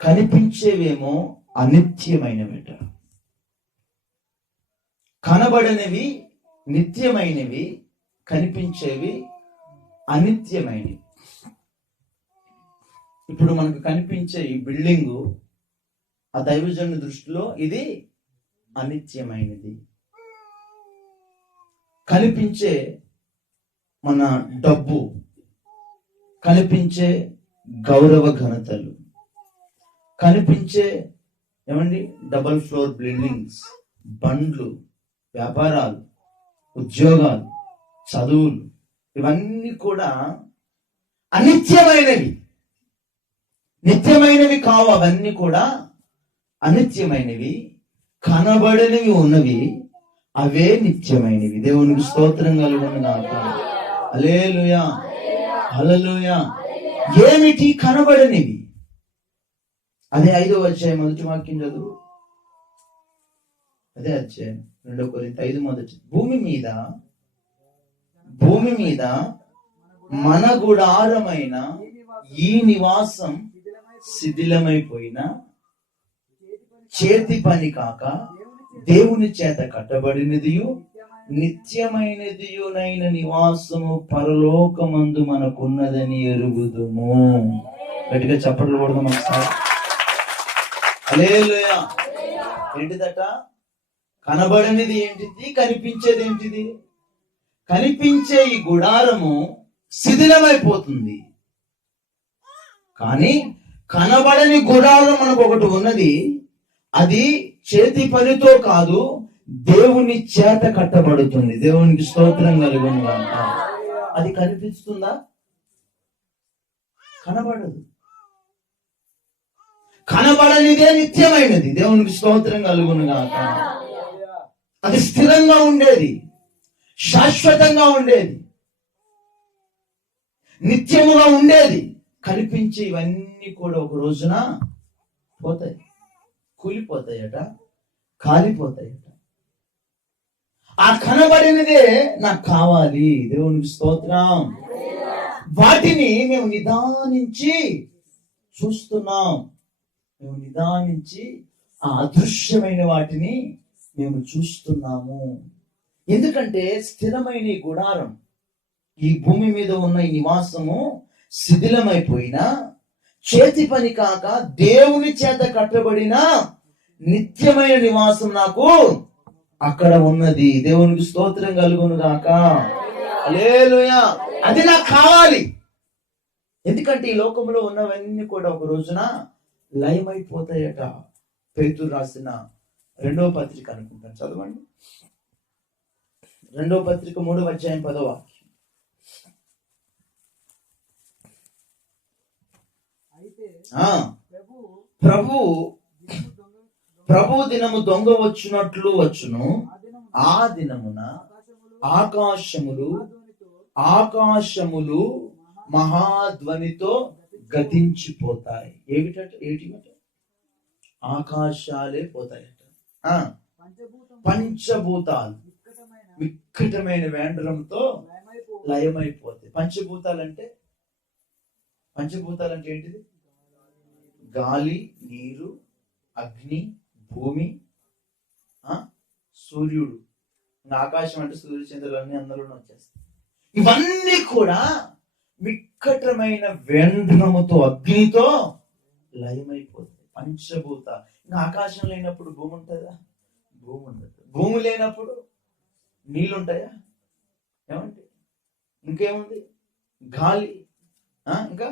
కనిపించేవేమో అనిత్యమైనవిట. కనబడనివి నిత్యమైనవి, కనిపించేవి అనిత్యమైనవి. ఇప్పుడు మనకు కనిపించే ఈ బిల్డింగు ఆ దైవజనుని దృష్టిలో ఇది అనిత్యమైనది. కనిపించే మన డబ్బు, కనిపించే గౌరవ ఘనతలు, కనిపించే డబల్ ఫ్లోర్ బిల్డింగ్స్, బండ్లు, వ్యాపారాలు, ఉద్యోగాలు, చదువులు, ఇవన్నీ కూడా అనిత్యమైనవి. నిత్యమైనవి కావు, అవన్నీ కూడా అనిత్యమైనవి. కనబడనివి ఉన్నవి, అవే నిత్యమైనవి. దేవునికి స్తోత్రం కలుగును గాక. హల్లెలూయా, హల్లెలూయా. ఏమిటి కనబడనివి? అదే 5వ అధ్యాయం 1వ వాక్యం చదువు. అదే అధ్యాయం 2 కొరింథీ 5:1. భూమి మీద మన గుడారమైన ఈ నివాసం శిథిలమైపోయిన చేతి పని కాక దేవుని చేత కట్టబడినదియు నిత్యమైనదియునైన నివాసము పరలోకమందు మనకున్నదని ఎరుగుదుము. గట్టిగా చప్పట్లు కొడదాం ఒకసారి. హల్లెలూయా. ఏంటిదట? కనబడనిది ఏంటిది? కనిపించేది ఏంటిది? కనిపించే ఈ గుడారము శిథిలమైపోతుంది, కానీ కనబడని గుడారం మనకు ఒకటి ఉన్నది. అది చేతి పనితో కాదు, దేవుని చేత కట్టబడుతుంది. దేవునికి స్తోత్రం కలుగును గాక. అది కనిపిస్తుందా? కనబడదు. కనబడనిదే నిత్యమైనది. దేవునికి స్తోత్రం కలుగును గాక. అది స్థిరంగా ఉండేది, శాశ్వతంగా ఉండేది, నిత్యముగా ఉండేది. కనిపించే ఇవన్నీ కూడా ఒక రోజున పోతాయి, కూలిపోతాయట, కాలిపోతాయట. ఆ కనబడినదే నాకు కావాలి. దేవునికి స్తోత్రం. వాటిని మేము నిదానించి చూస్తున్నాం. మేము నిదానించి ఆ అదృశ్యమైన వాటిని మేము చూస్తున్నాము. ఎందుకంటే స్థిరమైన ఈ గుడారం, ఈ భూమి మీద ఉన్న ఈ నివాసము శిథిలమైపోయినా, చేతి పని కాక దేవుని చేత కట్టబడిన నిత్యమైన నివాసం నాకు అక్కడ ఉన్నది. దేవునికి స్తోత్రం కలుగును గాక. హల్లెలూయా. అది నాకు కావాలి. ఎందుకంటే ఈ లోకంలో ఉన్నవన్నీ కూడా ఒక రోజున లయమైపోతాయట. పేతురు రాసిన 2వ పత్రిక అనుకుంటాను, చదవండి. 2వ పత్రిక 3వ అధ్యాయం 10వ వాక్యం. ప్రభు దినము దొంగ వచ్చినట్లు వచ్చును. ఆ దినమున ఆకాశములు మహాధ్వనితో గతించిపోతాయి. ఏమిటంటే ఆకాశాలే పోతాయట. పంచభూతాలు వికటమైన వేండ్రంతో లయమైపోతాయి. పంచభూతాలంటే ఏంటిది? గాలి, నీరు, అగ్ని, భూమి, సూర్యుడు. ఆకాశం అంటే సూర్య చంద్రులన్నీ అందులో వచ్చేస్తాయి. ఇవన్నీ కూడా వికటమైన వేండ్రముతో, అగ్నితో లయమైపోతాయి. పంచభూత. ఇంకా ఆకాశం లేనప్పుడు భూమి ఉంటుందా? భూమి ఉండదు. భూమి లేనప్పుడు నీళ్ళు ఉంటాయా? ఏమంటే ఇంకేముంది? గాలి, ఇంకా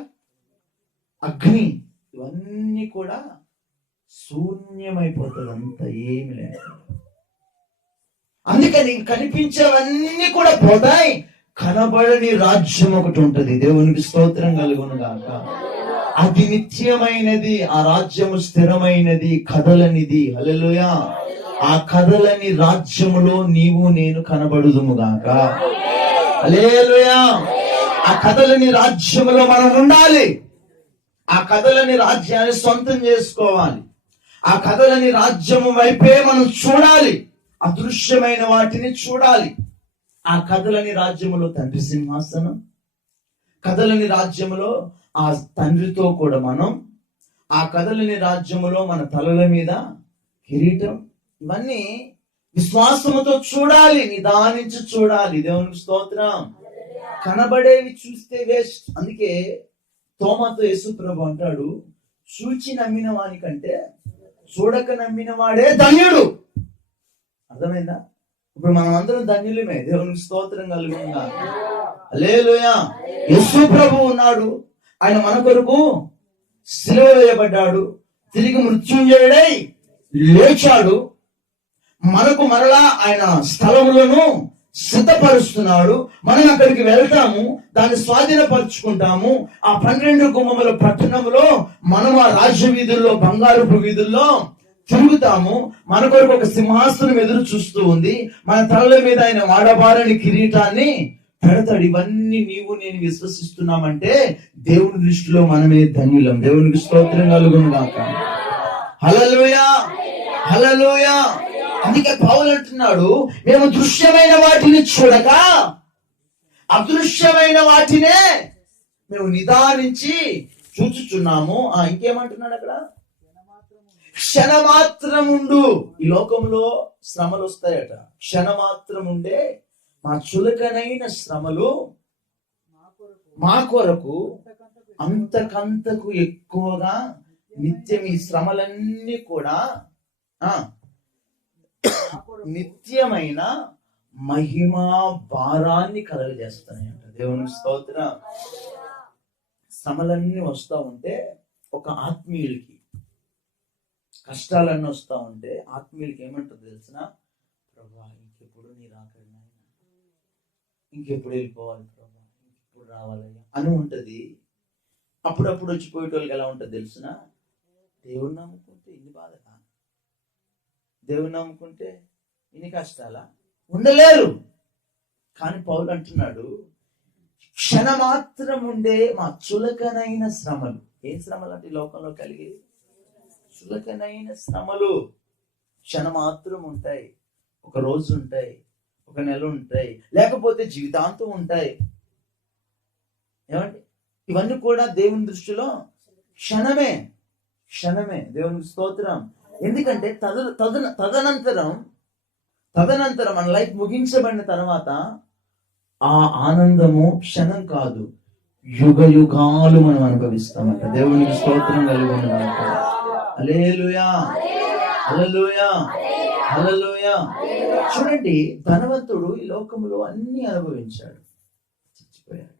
అగ్ని, ఇవన్నీ కూడా శూన్యమైపోతుంది. అంత ఏమి లేదు. అందుకని కనిపించేవన్నీ కూడా పోతాయి. కనబడని రాజ్యం ఒకటి ఉంటది. దేవునికి స్తోత్రం కలుగును గాక. అది నిత్యమైనది. ఆ రాజ్యము స్థిరమైనది, కదలనిది. హల్లెలూయా. ఆ కదలని రాజ్యములో నీవు నేను కనబడుదుము గాక. హల్లెలూయా. ఆ కదలని రాజ్యములో మనం ఉండాలి. ఆ కదలని రాజ్యాన్ని సొంతం చేసుకోవాలి. ఆ కదలని రాజ్యము వైపే మనం చూడాలి. అదృశ్యమైన వాటిని చూడాలి. ఆ కదలని రాజ్యములో తండ్రి సింహాసనం, కదలని రాజ్యములో ఆ తండ్రితో కూడా మనం ఆ కదలని రాజ్యములో మన తలల మీద కిరీటం. ఇవన్నీ విశ్వాసముతో చూడాలి, నిదానించి చూడాలి. దేవునికి స్తోత్రం. కనబడేవి చూస్తే వేస్ట్. అందుకే తోమాతో యేసు ప్రభు అంటాడు, చూచి నమ్మిన వాని కంటే చూడక నమ్మిన వాడే ధన్యుడు. అర్థమైందా? ఇప్పుడు మనం అందరం ధన్యులమే. దేవునికి స్తోత్రం కలుగుగా. హల్లెలూయా. యేసు ప్రభు ఉన్నాడు, ఆయన మన కొరకు సిలువ వేయబడ్డాడు, తిరిగి మృత్యుంజయుడై లేచాడు. మనకు మరలా ఆయన స్థలములను సిద్ధపరుస్తున్నాడు. మనం అక్కడికి వెళ్తాము, దాన్ని స్వాధీనపరుచుకుంటాము. ఆ 12 గుమ్మముల పట్టణంలో మనం ఆ రాజ్య వీధుల్లో, బంగారపు వీధుల్లో తిరుగుతాము. మన కొరకు ఒక సింహాసనం ఎదురు చూస్తూ ఉంది. మన తలల మీద ఆయన వాడబారని కిరీటాన్ని పెడతాడు. ఇవన్నీ నీవు నేను విశ్వసిస్తున్నామంటే దేవుని దృష్టిలో మనమే ధన్యులం. దేవునికి స్తోత్రం కలుగును గాక. హల్లెలూయా, హల్లెలూయా. అందుకే పౌలు అంటున్నాడు, మేము దృశ్యమైన వాటిని చూడక అదృశ్యమైన వాటినే మేము నిదానించి చూచుచున్నాము. ఇంకేమంటున్నాడు అక్కడ? క్షణమాత్రముండు. ఈ లోకంలో శ్రమలు వస్తాయట. క్షణమాత్రముండే మా చులకనైన శ్రమలు మా కొరకు అంతకంతకు ఎక్కువగా నిత్యం ఈ శ్రమలన్నీ కూడా నిత్యమైన మహిమా భారాన్ని కలగజేస్తాయంట. దేవుని స్తోత్రం. శ్రమలన్నీ వస్తూ ఉంటే ఒక ఆత్మీయులకి, కష్టాలన్నీ వస్తూ ఉంటే ఆత్మీయులకి ఏమంటుంది తెలిసిన? ప్రభా, ఇంకెప్పుడు నీ రాకడి నాయన, ఇంకెప్పుడు వెళ్ళిపోవాలి ప్రభా, ఇంకెప్పుడు రావాలయ్యా అని ఉంటది. అప్పుడప్పుడు వచ్చిపోయేటోళ్ళకి ఎలా ఉంటుంది తెలిసిన? దేవుణ్ణి నమ్ముకుంటే ఇన్ని బాధగా, దేవుని నమ్ముకుంటే ఇన్ని కష్టాలా? ఉండలేరు. కానీ పౌలు అంటున్నాడు, క్షణమాత్రం ఉండే మా చులకనైన శ్రమలు. ఏం శ్రమలు అంటే ఈ లోకంలో కలిగే చులకనైన శ్రమలు క్షణమాత్రం ఉంటాయి. ఒక రోజు ఉంటాయి, ఒక నెల ఉంటాయి, లేకపోతే జీవితాంతం ఉంటాయి. ఏమండి? ఇవన్నీ కూడా దేవుని దృష్టిలో క్షణమే, క్షణమే. దేవునికి స్తోత్రం. ఎందుకంటే తదనంతరం మన లైఫ్ ముగించబడిన తర్వాత ఆ ఆనందము క్షణం కాదు, యుగ యుగాలు మనం అనుభవిస్తామంట. దేవునికి స్తోత్రం కలుగును గాక. హల్లెలూయా, హల్లెలూయా, హల్లెలూయా. చూడండి, ధనవంతుడు ఈ లోకంలో అన్ని అనుభవించాడు, చచ్చిపోయాడు.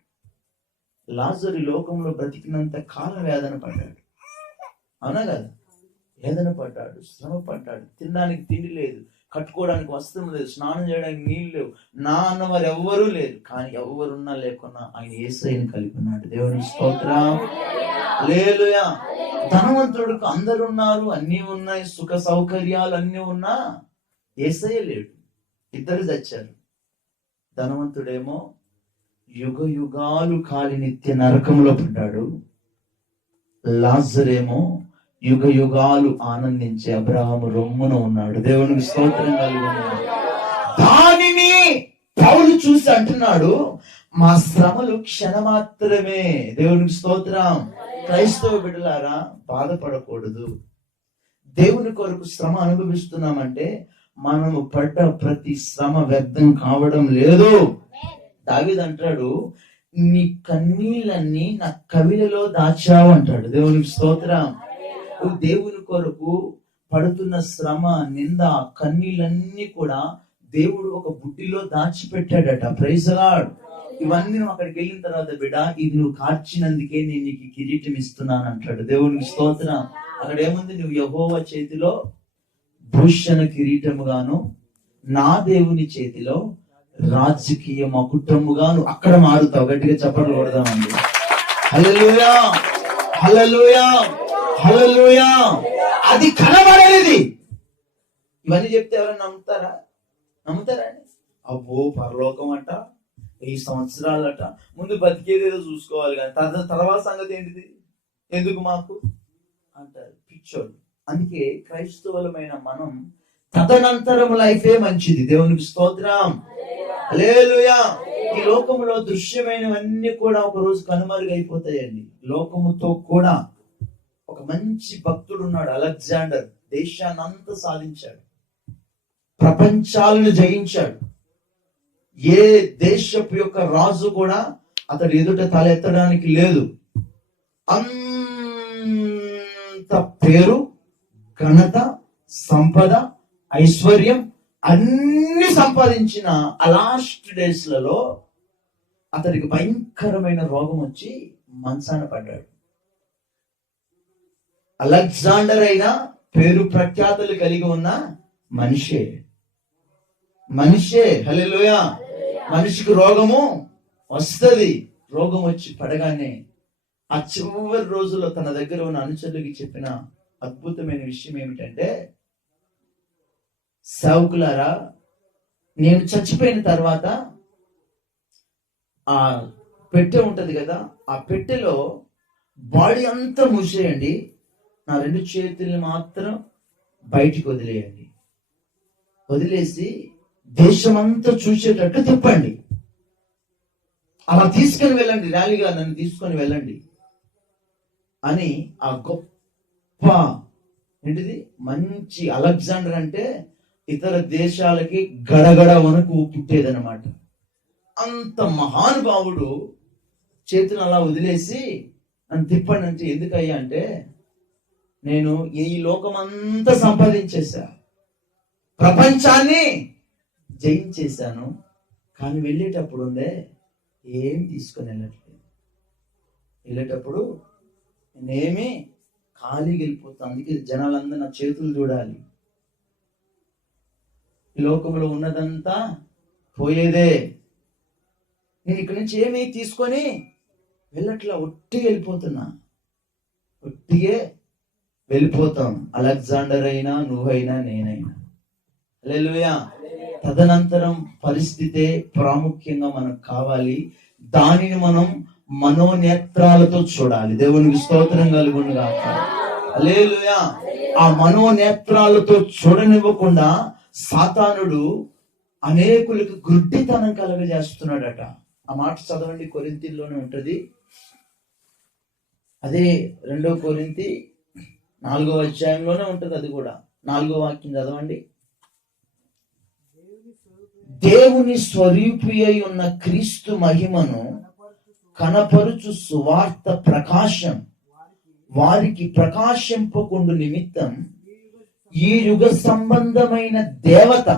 లాజరు ఈ లోకంలో బ్రతికినంత కాలం వేదన పడ్డాడు. అవునా కదా? వేదన పడ్డాడు, శ్రమ పడ్డాడు. తినడానికి తిండి లేదు, కట్టుకోవడానికి వస్త్రం లేదు, స్నానం చేయడానికి నీళ్ళు లేవు, నా అన్నవారు ఎవ్వరూ లేరు. కానీ ఎవరున్నా లేకున్నా ఆయన యేసయ్యను కలిగి ఉన్నాడు. దేవుని స్తోత్రం. హల్లెలూయా. ధనవంతుడికి అందరు ఉన్నారు, అన్నీ ఉన్నాయి, సుఖ సౌకర్యాలు అన్నీ ఉన్నా యేసయ్య లేడు. ఇద్దరు చచ్చారు. ధనవంతుడేమో యుగ యుగాలు కాలి నిత్య నరకంలో పడ్డాడు. లాజరేమో యుగ యుగాలు ఆనందించే అబ్రహాము రొమ్మున ఉన్నాడు. దేవునికి స్తోత్రం కలుగును. దానిని పౌలు చూసి అంటున్నాడు, మా శ్రమలు క్షణమాత్రమే. దేవునికి స్తోత్రం. క్రైస్తవ బిడ్డలారా, బాధపడకూడదు. దేవుని కొరకు శ్రమ అనుభవిస్తున్నామంటే మనము పడ్డ ప్రతి శ్రమ వ్యర్థం కావడం లేదు. దావీదు అంటాడు, నీ కన్నీళ్ళన్నీ నా కవిలలో దాచావు అంటాడు. దేవునికి స్తోత్రం. దేవుని కొరకు పడుతున్న శ్రమ, నింద, కన్నీళ్ళన్నీ కూడా దేవుడు ఒక బుట్టిలో దాచిపెట్టాడట. Praise the Lord. ఇవన్నీ నువ్వు అక్కడికి వెళ్ళిన తర్వాత, బిడ్డ, ఇది నువ్వు కార్చినందుకే నేను నీకు కిరీటం ఇస్తున్నాను అంటాడు. దేవునికి స్తోత్రం. అక్కడ ఏముంది? నువ్వు యెహోవా చేతిలో భూషణ కిరీటముగాను, నా దేవుని చేతిలో రాజకీయ మకుటముగాను అక్కడ మారుతావు. గట్టిగా చప్పట్లు కొడదామండి. హల్లెలూయా, హల్లెలూయా, హల్లెలూయా. అది కనబడేది. ఇవన్నీ చెప్తే ఎవరైనా నమ్ముతారా? నమ్ముతారండి? అబ్బో, పరలోకం అంట, 1000 సంవత్సరాలట, ముందు బతికేదేదో చూసుకోవాలి, కానీ తర్వాత సంగతి ఏంటిది, ఎందుకు మాకు అంటారు పిచ్చోళ్ళు. అందుకే క్రైస్తవులమైన మనం తదనంతరం లైఫే మంచిది. దేవునికి స్తోత్రం. హల్లెలూయా. ఈ లోకములో దృశ్యమైనవన్నీ కూడా ఒక రోజు కనుమరుగైపోతాయండి. లోకముతో కూడా ఒక మంచి భక్తుడు ఉన్నాడు, అలెగ్జాండర్. దేశాన్ని అంతా సాధించాడు, ప్రపంచాలను జయించాడు. ఏ దేశపు యొక్క రాజు కూడా అతడు ఎదుట తలెత్తడానికి లేదు. అంత పేరు, ఘనత, సంపద, ఐశ్వర్యం అన్ని సంపాదించిన ఆ లాస్ట్ డేస్ లలో అతడికి భయంకరమైన రోగం వచ్చి మంచాన పడ్డాడు. అలెగ్జాండర్ అయినా పేరు ప్రఖ్యాతులు కలిగి ఉన్న మనిషే. హల్లెలూయా. మనిషికి రోగము వస్తుంది. రోగం వచ్చి పడగానే ఆ చివరి రోజుల్లో తన దగ్గర ఉన్న అనుచరులకి చెప్పిన అద్భుతమైన విషయం ఏమిటంటే, సేవకులారా, నేను చచ్చిపోయిన తర్వాత ఆ పెట్టె ఉంటది కదా, ఆ పెట్టెలో బాడీ అంతా మూసేయండి, నా 2 చేతుల్ని మాత్రం బయటికి వదిలేసి దేశమంతా చూసేటట్టు తిప్పండి. అలా తీసుకొని వెళ్ళండి, ర్యాలీగా నన్ను తీసుకొని వెళ్ళండి అని ఆ గొప్ప ఏంటిది మంచి అలెగ్జాండర్ అంటే ఇతర దేశాలకి గడగడ వణుకు పుట్టేదన్నమాట. అంత మహానుభావుడు చేతులు అలా వదిలేసి నన్ను తిప్పండి అంటే, ఎందుకయ్యా అంటే, నేను ఈ లోకమంతా సంపాదించేశా, ప్రపంచాన్ని జయించేశాను, కానీ వెళ్ళేటప్పుడు ఉందే ఏం తీసుకొని వెళ్ళేటప్పుడు నేనేమి ఖాళీగా వెళ్ళిపోతాను. అందుకే జనాలందరూ నా చేతులు చూడాలి. ఈ లోకంలో ఉన్నదంతా పోయేదే, నేను ఇక్కడి నుంచి ఏమీ తీసుకొని వెళ్ళట్లా, ఒట్టిగా వెళ్ళిపోతాం. అలెగ్జాండర్ అయినా, నువ్వైనా, నేనైనా. హల్లెలూయా. తదనంతరం పరిస్థితే ప్రాముఖ్యంగా మనకు కావాలి. దానిని మనం మనోనేత్రాలతో చూడాలి. దేవునికి స్తోత్రం కలుగును గాక. హల్లెలూయా. ఆ మనోనేత్రాలతో చూడనివ్వకుండా సాతానుడు అనేకులకు గుడ్డితనం కలుగజేస్తున్నాడట. ఆ మాట చదవండి, కొరింథీలోనే ఉంటది. అదే 2 కొరింథీ 4వ అధ్యాయంలోనే ఉంటది. అది కూడా 4వ వాక్యం చదవండి. దేవుని స్వరూపి అయి ఉన్న క్రీస్తు మహిమను కనపరుచు సువార్త ప్రకాశం వారికి ప్రకాశింపకుండు నిమిత్తం ఈ యుగ సంబంధమైన దేవత,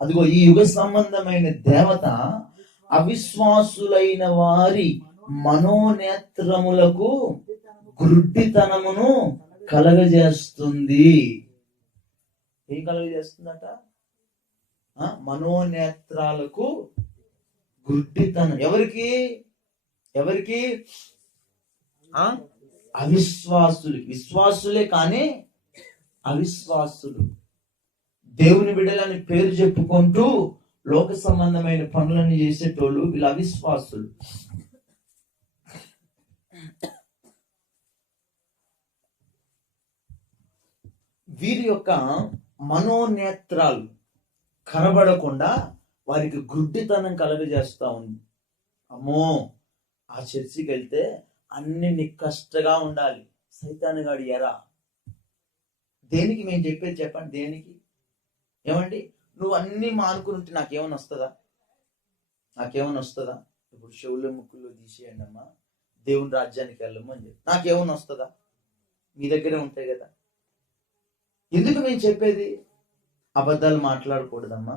అదిగో ఈ యుగ సంబంధమైన దేవత అవిశ్వాసులైన వారి మనోనేత్రములకు గుడ్డితనమును కలగజేస్తుంది. ఏం కలగజేస్తుందట? మనోనేత్రాలకు గుడ్డితనం. ఎవరికి? అవిశ్వాసులకి. విశ్వాసులే కానీ అవిశ్వాసులు, దేవుని బిడ్డలని పేరు చెప్పుకుంటూ లోక సంబంధమైన పనులను చేసేటోళ్ళు వీళ్ళు అవిశ్వాసులు. వీరి యొక్క మనోనేత్రాలు కనబడకుండా వారికి గుడ్డితనం కలగజేస్తా ఉంది. అమ్మో, ఆ చర్చికి వెళ్తే అన్ని నిక్కష్టగా ఉండాలి, సైతాను గాడి ఎరా. దేనికి మేము చెప్పేది చెప్పండి? దేనికి? ఏమండి, నువ్వు అన్ని మానుకుని ఉంటే నాకేమైనా వస్తుందా? ఇప్పుడు చెవుల ముక్కులు తీసేయండి అమ్మా, దేవుని రాజ్యానికి వెళ్ళము అని చెప్పి నాకేమైనా వస్తుందా? మీ దగ్గరే ఉంటాయి కదా. ఎందుకు మేము చెప్పేది? అబద్ధాలు మాట్లాడకూడదమ్మా,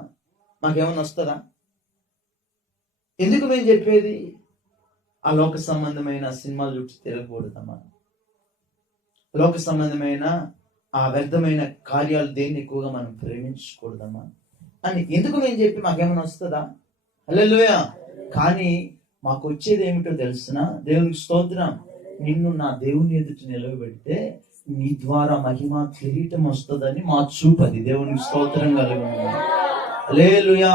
మాకేమైనా వస్తుందా? ఎందుకు మేము చెప్పేది? ఆ లోక సంబంధమైన సినిమాలు చూసి తిరగకూడదమ్మా, లోక సంబంధమైన ఆ వ్యర్థమైన కార్యాలు దేన్ని ఎక్కువగా మనం ప్రేమించకూడదమ్మా అని ఎందుకు మేము చెప్పి మాకేమైనా వస్తుందా? హల్లెలూయా. కానీ మాకు వచ్చేది ఏమిటో తెలుసునా? దేవునికి స్తోత్రం. నిన్ను నా దేవుని ఎదుట నిలవబెడితే నీ ద్వారా మహిమ కిరీటం వస్తుందని మా చూపది. దేవునికి స్తోత్రం కలుగును. హల్లెలూయా,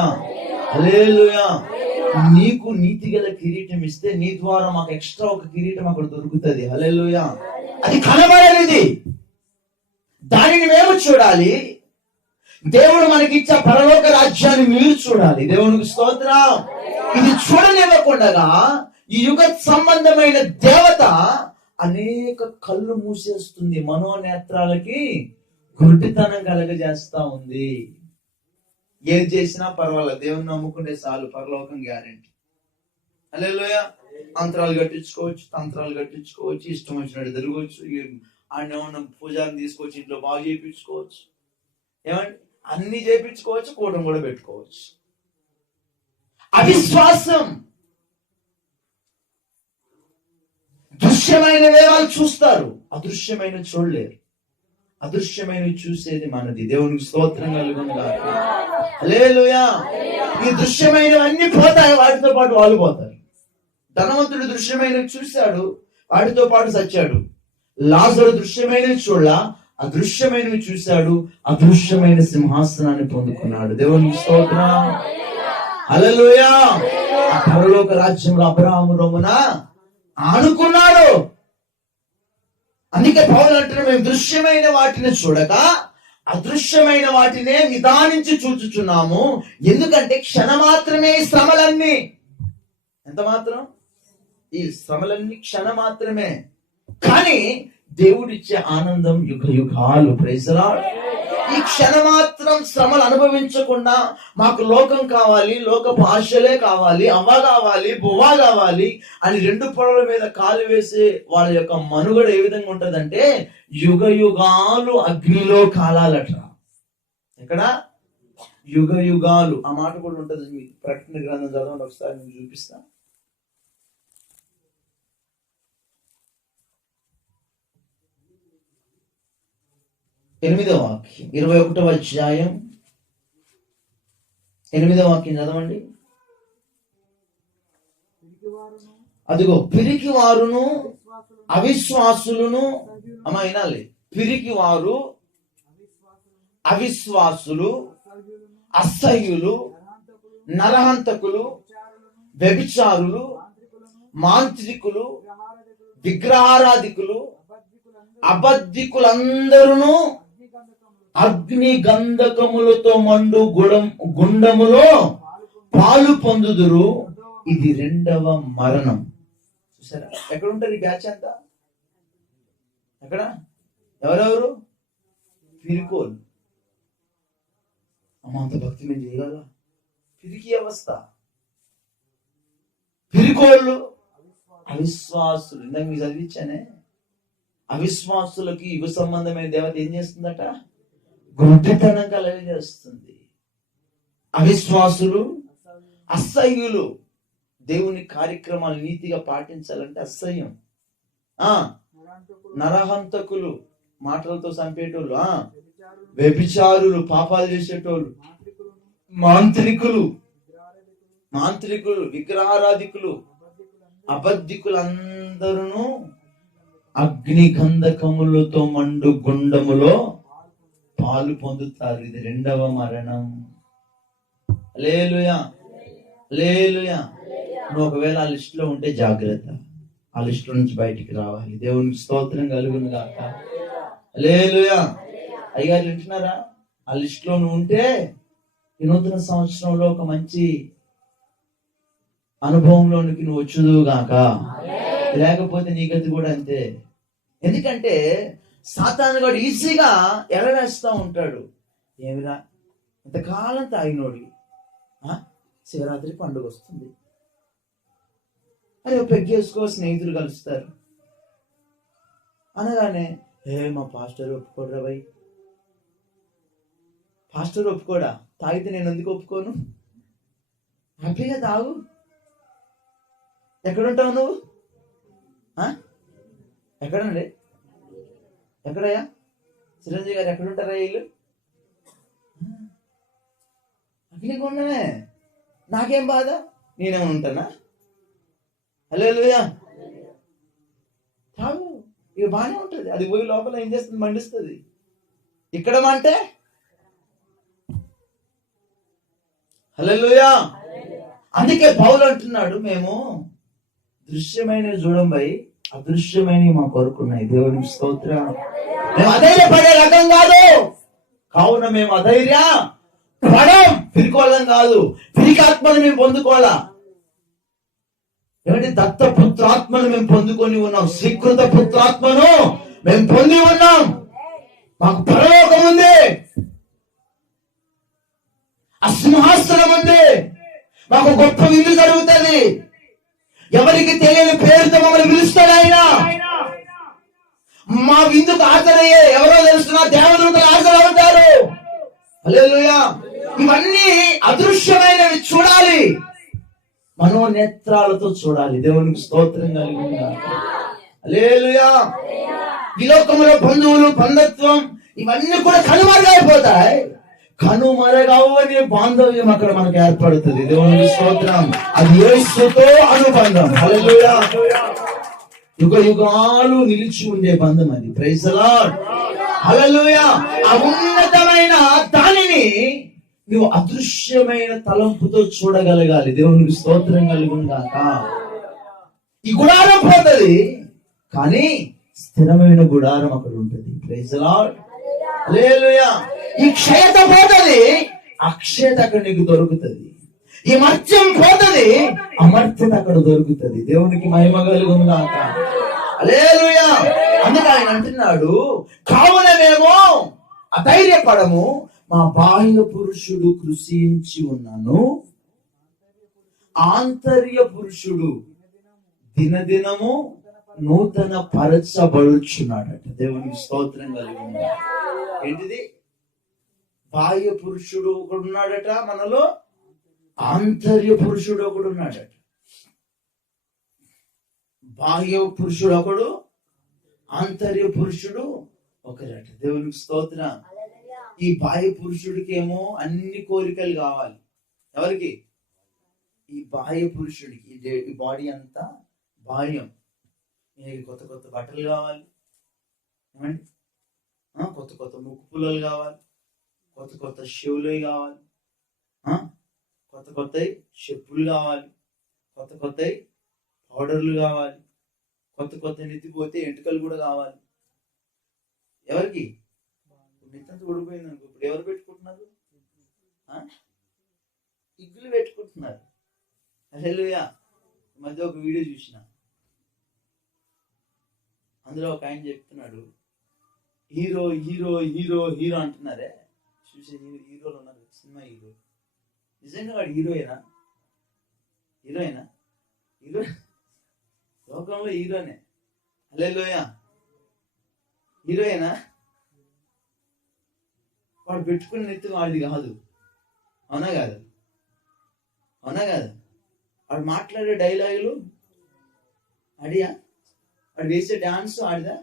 హల్లెలూయా. నీకు నీతి గల కిరీటం ఇస్తే నీ ద్వారా మాకు ఎక్స్ట్రా ఒక కిరీటం అక్కడ దొరుకుతుంది. హల్లెలూయా. అది కనబడనిది, దానిని మేము చూడాలి. దేవుడు మనకిచ్చే పరలోక రాజ్యాన్ని మీరు చూడాలి. దేవునికి స్తోత్రం. ఇది చూడనివ్వకుండా ఈ యుగ సంబంధమైన దేవత అనేక కళ్ళు మూసేస్తుంది, మనోనేత్రాలకి గుడ్డితనం కలగజేస్తా ఉంది. ఏది చేసినా పర్వాలేదు, దేవుని నమ్ముకుంటే చాలు, పరలోకం గ్యారెంటీ. హల్లెలూయా. అంతరాలు కట్టించుకోవచ్చు, తంత్రాలు కట్టించుకోవచ్చు, ఇష్టం వచ్చినట్టు తిరగవచ్చు, ఆయన పూజారిని తీసుకొచ్చి ఇంట్లో బాగు చేయించుకోవచ్చు, ఏమండి అన్ని చేయించుకోవచ్చు, కూటం కూడా పెట్టుకోవచ్చు. అవిశ్వాసం. దృశ్యమైనవే వాళ్ళు చూస్తారు, అదృశ్యమైన చూడలేరు. అదృశ్యమైన చూసేది మనది. దేవునికి స్తోత్రం కలుగును గాక. హల్లెలూయా. ఈ దృశ్యమైనవన్నీ పోతాయి, వాటితో పాటు వాళ్ళు పోతారు. ధనవంతుడు దృశ్యమైనవి చూశాడు, వాటితో పాటు చచ్చాడు. లాజరు దృశ్యమైనవి చూడలా, అదృశ్యమైనవి చూశాడు, అదృశ్యమైన సింహాసనాన్ని పొందుకున్నాడు. దేవునికి స్తోత్రం. హల్లెలూయా. ఆ పరలోక రాజ్యంలో అబ్రహాము రొమ్మున ఆనుకున్నాడు. అందుకే పౌలు అంటున్నాడు, మేము దృశ్యమైన వాటిని చూడక అదృశ్యమైన వాటినే నిదానించి చూచుచున్నాము. ఎందుకంటే క్షణమాత్రమే ఈ శ్రమలన్నీ. ఎంత మాత్రం? ఈ శ్రమలన్నీ క్షణ మాత్రమే, కానీ దేవుడిచ్చే ఆనందం యుగ యుగాలు. Praise the Lord. ఈ క్షణమాత్రం శ్రమలు అనుభవించకుండా మాకు లోకం కావాలి, లోకపు ఆశలే కావాలి, అవ్వ కావాలి, బువ్వ కావాలి అని రెండు పొడల మీద కాలు వేసే వాళ్ళ యొక్క మనుగడ ఏ విధంగా ఉంటదంటే యుగ యుగాలు అగ్నిలో కాలాలట. ఎక్కడ? యుగ యుగాలు. ఆ మాట కూడా ఉంటది. మీ ప్రకటన గ్రంథం చదవండి ఒకసారి, నేను చూపిస్తా. ఎనిమిదవ వాక్యం, 21వ అధ్యాయం 8వ వాక్యం చదవండి. అదిగో పిరికి వారును అవిశ్వాసులను, అమ్మ వినాలి, పిరికి వారు అవిశ్వాసులు, అసహ్యులు, నరహంతకులు, వ్యభిచారులు, మాంత్రికులు, విగ్రహారాధికులు, అబద్ధికులందరూ అగ్ని గంధకములతో మండు గుండములో పాలు పొందుదురు. ఇది రెండవ మరణం. చూసారా ఎక్కడ ఉంటారు ఈ బ్యాచ్ అంతా? ఎక్కడ? ఎవరెవరు? పిరికోలు. అమ్మ అంత భక్తి మేము చేయగల? పిరికి అవస్థ. పిరికోళ్ళు, అవిశ్వాసులు. ఇందాక మీకు చదివించానే, అవిశ్వాసులకి యుగ సంబంధమైన దేవత ఏం చేస్తుందట? గుడ్డితనం కలగజేస్తుంది. అవిశ్వాసులు, అసహ్యులు, దేవుని కార్యక్రమాలు నీతిగా పాటించాలంటే అసహ్యం. నరహంతకులు, మాటలతో చంపేటోళ్ళు, వ్యభిచారులు, పాపాలు చేసేటోళ్ళు, మాంత్రికులు, విగ్రహారాధికులు, అబద్ధికులందరూ అగ్ని గంధకములతో మండు గుండములో పాలు పొందుతారు. ఇది రెండవ మరణం. హల్లెలూయా. హల్లెలూయా. నువ్వు ఒకవేళ ఆ లిస్ట్ లో ఉంటే జాగ్రత్త, ఆ లిస్ట్ నుంచి బయటికి రావాలి. దేవునికి స్తోత్రం కలుగును గాక. హల్లెలూయా. అయ్యగారు వింటున్నారా? ఆ లిస్ట్ లో నువ్వు ఉంటే ఈ నూతన సంవత్సరంలో ఒక మంచి అనుభవంలోనికి నువ్వు వచ్చుదువు గాక. లేకపోతే నీ గతి కూడా అంతే. ఎందుకంటే సాతాను గాడు ఈజీగా ఎరవేస్తా ఉంటాడు. ఏమిరా ఇంతకాలం తాగినోడి శివరాత్రి పండుగ వస్తుంది, అరే పెగ్గేసుకో, స్నేహితులు కలుస్తారు అనగానే మా పాస్టర్ ఒప్పుకోడరా భయ్. పాస్టర్ ఒప్పుకోడా? తాగితే నేను ఎందుకు ఒప్పుకోను? హ్యాపీగా తాగు. ఎక్కడుంటావు నువ్వు? ఎక్కడండి? ఎక్కడయ్యా? చిరంజీవి గారు ఎక్కడుంటారా? వీళ్ళు అగ్నిగుండమే. నాకేం బాధ? నేనేమో ఉంటానా? హల్లెలూయా. తాగు, ఇక బాగానే ఉంటుంది. అది పోయి లోపల ఏం చేస్తుంది? మండిస్తుంది. ఇక్కడ అంటే హల్లెలూయా. అందుకే పౌలు అంటున్నాడు, మేము దృశ్యమైన చూడంబై అదృశ్యమైన మా కొరకున్నాయి. దేవునికి స్తోత్రం. మేము అధైర్యపడే రకం కాదు, కావున మేము అధైర్య పడం. పిరికోళ్ళం కాదు, పిరికాత్మను మేము పొందుకోవాలా. ఏమంటే దత్తపుత్రాత్మను మేము పొందుకొని ఉన్నాం, స్వీకృత పుత్రాత్మను మేము పొంది ఉన్నాం. మాకు పరలోకం ఉంది, ఆ సింహాసనం ఉంది, మాకు గొప్ప విందు జరుగుతుంది. ఎవరికి తెలియని పేరుతో మమ్మల్ని పిలుస్తాడు ఆయన. మా విందుకు హాజరయ్యే ఎవరో తెలుస్తున్నా దేవదూతలు హాజరవుతారు. హల్లెలూయా. ఇవన్నీ అదృశ్యమైనవి చూడాలి, మనోనేత్రాలతో చూడాలి. దేవునికి స్తోత్రం కలిగింది. హల్లెలూయా. ఈ లోకంలో బంధువులు, బంధుత్వం ఇవన్నీ కూడా కనుమరుగైపోతాయి. కనుమరుగవు అనే బాంధవ్యం అక్కడ మనకు ఏర్పడుతుంది. దేవునికి స్తోత్రం. అది యేసుతో అనుబంధం. హల్లెలూయా. యుగ యుగాలు నిలిచి ఉండే బంధం అది. Praise the Lord. హల్లెలూయా. ఆ ఉన్నతమైన దానిని నువ్వు అదృశ్యమైన తలంపుతో చూడగలగాలి. దేవునికి స్తోత్రం కలుగుగాక. ఈ గుడారం పోతుంది, కానీ స్థిరమైన గుడారం అక్కడ ఉంటుంది. Praise the Lord. హల్లెలూయా. ఈ క్షయత పోతుంది, అక్షయత అక్కడ నీకు దొరుకుతుంది. ఈ మర్త్యం పోతుంది, అమర్త్యత అక్కడ దొరుకుతుంది. దేవునికి మహిమ కలుగుగాక. హల్లెలూయా. అందుకే ఆయన అంటున్నాడు, కావున మేము అధైర్యపడము, మా బాహ్య పురుషుడు కృషించి ఉన్నాను, ఆంతర్య పురుషుడు దినదినము నూతన పరచబడుచున్నాడట. దేవునికి స్తోత్రం కలిగింది. ఏంటిది? బాహ్య పురుషుడు ఒకడు ఉన్నాడట మనలో, ఆంతర్య పురుషుడు ఒకడు ఉన్నాడట. బాహ్య పురుషుడు ఒకడు, ఆంతర్య పురుషుడు ఒకరట. దేవునికి స్తోత్రం. ఈ బాహ్య పురుషుడికి ఏమో అన్ని కోరికలు కావాలి. ఎవరికి? ఈ బాహ్య పురుషుడికి. ఈ బాడీ అంతా బాహ్యం. కొత్త కొత్త బట్టలు కావాలి, ఏమండి, కొత్త కొత్త ముక్కు పుల్లలు కావాలి, కొత్త కొత్త షూలు కావాలి, కొత్త కొత్త చెప్పులు కావాలి, కొత్త కొత్త పౌడర్లు కావాలి, కొత్త కొత్త నెత్తిపోతే ఎంటుకలు కూడా కావాలి. ఎవరికి? నెత్తంతా ఊడిపోయింది అనుకో, ఇప్పుడు ఎవరు పెట్టుకుంటున్నారు? ఇగ్గులు పెట్టుకుంటున్నారు. హల్లెలూయా. మధ్య ఒక వీడియో చూసిన, అందులో ఒక ఆయన చెప్తున్నాడు, హీరో హీరో హీరో హీరో అంటున్నారే, చూసే హీరోలు ఉన్నారు, సినిమా హీరో. నిజంగా వాడు హీరోయేనా? హీరోయినా? హీరో లోకంలో హీరోనే. హల్లెలూయా. హీరోయేనా? వాడు పెట్టుకుని నెత్తి వాడిది కాదు. అవునా కాదు? అవునా కాదు? వాడు మాట్లాడే డైలాగులు ఆడియా? వాడు వేసే డాన్స్ ఆడిదా?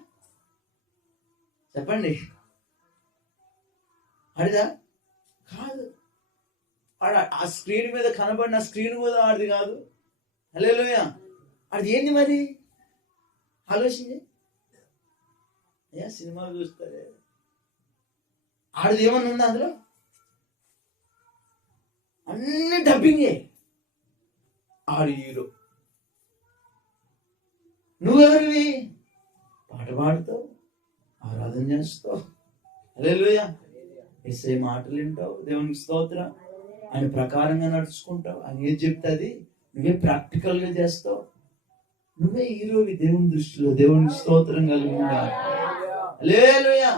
చెప్పండి, ఆడిదా? కాదు. వాడు ఆ స్క్రీన్ మీద కనబడిన స్క్రీన్ కూడా ఆడిది కాదు. హల్లెలూయా. అది ఏంది మరి? ఆలోచించి సినిమాలు చూస్తారే, ఆడిది ఏమన్నా ఉందా అందులో? అన్ని డబ్బింగే. ఆడు హీరో. నువ్వెవరివి? పాట పాడుతావు, ఆరాధన చేస్తావు, హల్లెలూయా, యేసయ్య మాటలు వింటావు, దేవునికి స్తోత్రం, ఆయన ప్రకారంగా నడుచుకుంటావు, ఆయన ఏది చెప్తే అది నువ్వే ప్రాక్టికల్ గా చేస్తావు. నువ్వే హీరోవి దేవుని దృష్టిలో. దేవునికి స్తోత్రం కలిగిందా? హల్లెలూయా.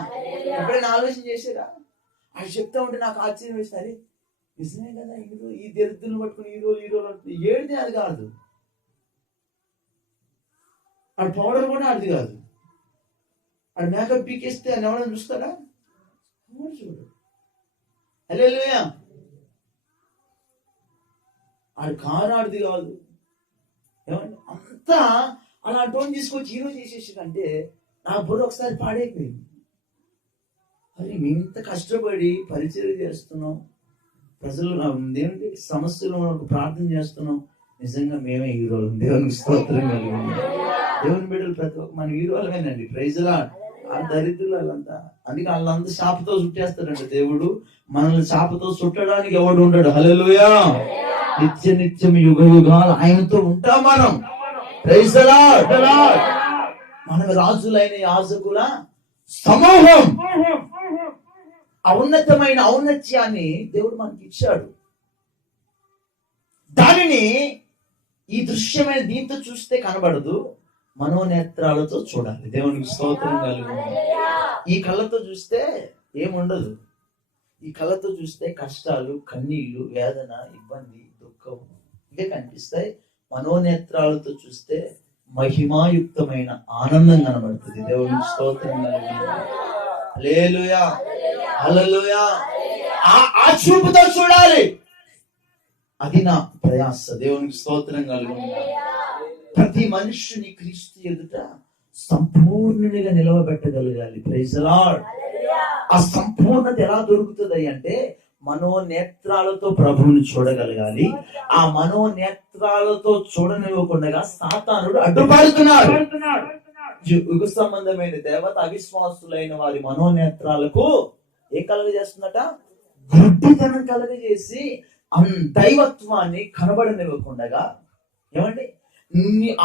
ఎప్పుడైనా ఆలోచన చేసేదా? ఆయన చెప్తా ఉంటే నాకు ఆశ్చర్యం వేస్తారు, నిజమే కదా, హీరో ఈ దరిద్రులను పట్టుకుని హీరోలు హీరోలు అంటుంది. ఏడితే అది కాదు, ఆడు పౌడర్ కూడా ఆడిది కాదు. ఆడు మేకప్ పీకేస్తే అని ఎవరైనా చూస్తాడా? చూడు. హల్లెలూయా. ఆడు కారు ఆడిది కాదు. ఏమంటే అంతా అలాంటి వాడిని తీసుకొచ్చి హీరో చేసేసాడంటే నా బుర్ర ఒకసారి పాడైపోయింది. అరే మేము ఇంత కష్టపడి పరిచయం చేస్తున్నాం, ప్రజలు దేవునికి సమస్యలు ప్రార్థన చేస్తున్నాం, నిజంగా మేమే హీరోలు. దేవునికి స్తోత్రం కలిగింది. దేవుని బిడ్డలు ప్రతి ఒక్క మన హీరోలమేనండి. Praise the Lord. ఆ దరిద్రులు వాళ్ళంతా, అందుకే వాళ్ళంతా శాపతో చుట్టేస్తాడంట దేవుడు. మనల్ని శాపతో చుట్టడానికి ఎవడు ఉండడు. హల్లెలూయా. నిత్య నిత్యం యుగ యుగాలు ఆయనతో ఉంటాం మనం. Praise the Lord. మనం రాజులైన యాజకుల సమూహం. ఔన్నతమైన ఔన్నత్యాన్ని దేవుడు మనకి ఇచ్చాడు. దానిని ఈ దృశ్యమైన దీంతో చూస్తే కనబడదు, మనోనేత్రాలతో చూడాలి. దేవునికి స్తోత్రం కలుగు. ఈ కళ్ళతో చూస్తే ఏముండదు. ఈ కళ్ళతో చూస్తే కష్టాలు, కన్నీళ్లు, వేదన, ఇబ్బంది, దుఃఖం ఇవే కనిపిస్తాయి. మనోనేత్రాలతో చూస్తే మహిమాయుక్తమైన ఆనందం కనబడుతుంది. దేవునికి స్తోత్రం కలుగు. హల్లెలూయా, హల్లెలూయా. ఆ చూపుతో చూడాలి. అది నా ప్రయాస. దేవునికి స్తోత్రం కలుగు. ప్రతి మనుష్యుని క్రీస్తు ఎదుట సంపూర్ణునిగా నిలవబెట్టగలగాలి. Praise the Lord. ఆ సంపూర్ణత ఎలా దొరుకుతుంది అంటే మనోనేత్రాలతో ప్రభువుని చూడగలగాలి. ఆ మనోనేత్రాలతో చూడనివ్వకుండా సాతానుడు అడ్డుపడుతున్నాడు. యుగ సంబంధమైన దేవత అవిశ్వాసులైన వారి మనోనేత్రాలకు ఏ కలుగజేస్తుందట? గుడ్డితనం కలుగజేసి దైవత్వాన్ని కనబడనివ్వకుండా, ఏమండి,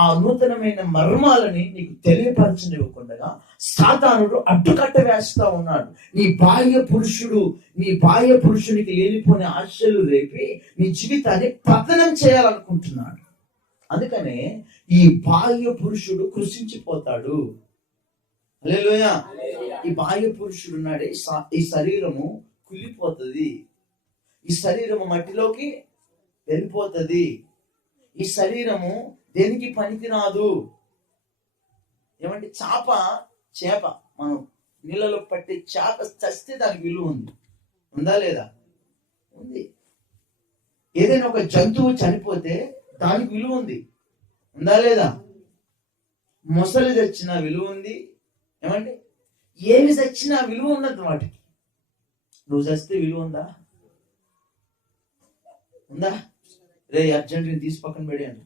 ఆ నూతనమైన మర్మాలని నీకు తెలియపరచనివ్వకుండా సాతానుడు అడ్డుకట్ట వేస్తా ఉన్నాడు. నీ బాహ్య పురుషునికి లేనిపోని ఆశలు రేపి నీ జీవితాన్ని పతనం చేయాలనుకుంటున్నాడు. అందుకనే ఈ బాహ్య పురుషుడు కృషించిపోతాడు. హల్లెలూయా. ఈ బాహ్య పురుషుడు ఉన్నాడే, ఈ శరీరము కులిపోతుంది, ఈ శరీరము మట్టిలోకి వెళ్ళిపోతుంది, ఈ శరీరము దేనికి పనికిరాదు. ఏమంటే చేప మనం నీళ్ళలో పట్టే చేప చస్తే దానికి విలువ ఉంది, ఉందా లేదా? ఉంది. ఏదైనా ఒక జంతువు చనిపోతే దానికి విలువ ఉంది, ఉందా లేదా? మొసలి చచ్చినా విలువ ఉంది. ఏమంటే ఏమి చచ్చినా విలువ ఉన్నది వాటికి. నువ్వు చస్తే విలువ ఉందా? ఉందా? రే అర్జెంట్ తీసి పక్కన పెడేయండి.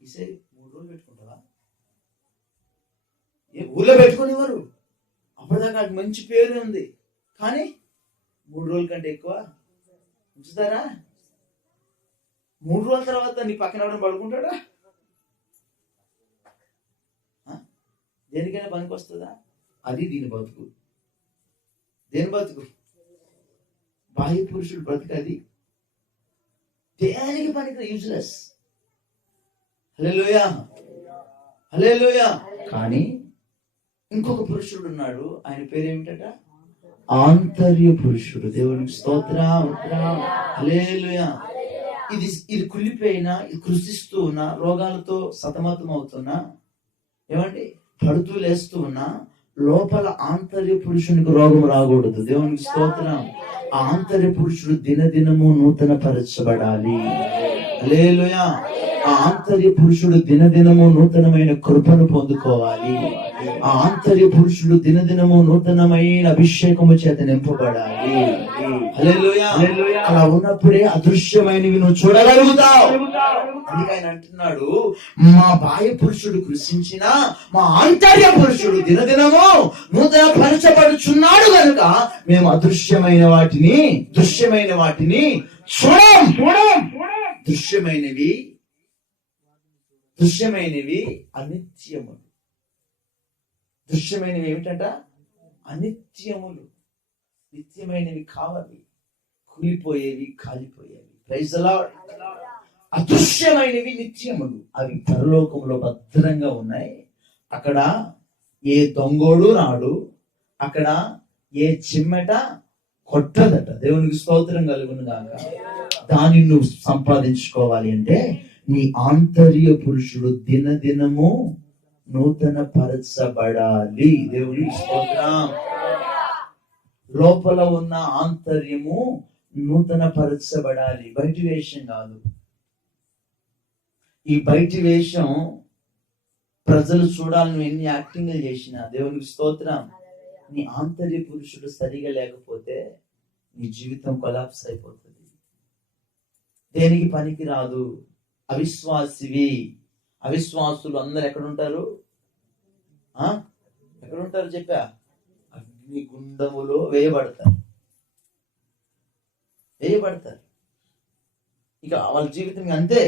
ఈసారి 3 రోజులు పెట్టుకుంటావా? ఊళ్ళో పెట్టుకునేవారు. అప్పటిదాకా మంచి పేరు ఉంది, కానీ 3 రోజుల కంటే ఎక్కువ ఉంచుతారా? 3 రోజుల తర్వాత నీ పక్కన ఎవరైనా పడుకుంటాడా? దేనికైనా పనికి వస్తుందా? అది దీని బతుకు. దేని బతుకు? బాహ్య పురుషుడు బ్రతుకు అది. దేనికి పనికి యూజ్లెస్. హల్లెలూయా, హల్లెలూయా. కానీ ఇంకొక పురుషుడు ఉన్నాడు, ఆయన పేరు ఏమిటట? ఆంతర్య పురుషుడు. దేవునికి స్తోత్రం. హల్లెలూయా. ఇది కుళ్ళిపోయినా, ఇది కృషిస్తూ ఉన్నా, రోగాలతో సతమతం అవుతున్నా, ఏమండి, పడుతూ లేస్తూ ఉన్నా, లోపల ఆంతర్య పురుషునికి రోగం రాకూడదు. దేవునికి స్తోత్రం. ఆ ఆంతర్య పురుషుడు దినదినము నూతన పరచబడాలి. హల్లెలూయా. ఆ ఆంతర్య పురుషుడు దినదినము నూతనమైన కృపను పొందుకోవాలి. ఆ ఆంతర్య పురుషుడు దినదినము నూతనమైన అభిషేకము చేత నింపబడాలి. హల్లెలూయా. అలా ఉన్నప్పుడే అదృశ్యమైనవి నువ్వు చూడగలుగుతావు. అందుకే ఆయన అంటున్నాడు, మా బాహ్య పురుషుడు కృషించిన మా ఆంతర్య పురుషుడు దినదినము నూతన పరచబడుచున్నాడు కనుక మేము అదృశ్యమైన వాటిని చూడం. దృశ్యమైనవి అనిత్యములు. దృశ్యమైనవి ఏమిటంట? అనిత్యములు. నిత్యమైనవి కావాలి, కూలిపోయేవి, కాలిపోయేవి. Praise the Lord. అదృశ్యమైనవి నిత్యములు. అవి పరలోకంలో భద్రంగా ఉన్నాయి. అక్కడ ఏ దొంగోడు రాడు, అక్కడ ఏ చిమ్మెట కొట్టదట. దేవునికి స్తోత్రం కలుగును గాక. దాన్ని నువ్వు సంపాదించుకోవాలి అంటే నీ ఆంతర్య పురుషుడు దినదినము నూతన పరచబడాలి. దేవునికి స్తోత్రం. లోపల ఉన్న ఆంతర్యము నూతన పరచబడాలి, బయటి వేషం కాదు. ఈ బయటి వేషం ప్రజలు చూడాలని ఎన్ని యాక్టింగ్లు చేసినా, దేవునికి స్తోత్రం, నీ ఆంతర్య పురుషుడు సరిగా లేకపోతే నీ జీవితం కొలాప్స్ అయిపోతుంది. దేనికి పనికి రాదు. అవిశ్వాసులు అందరు ఎక్కడుంటారు? ఎక్కడుంటారు చెప్పా? అగ్ని గుండములో వేయబడతారు. ఇక వాళ్ళ జీవితం అంతే.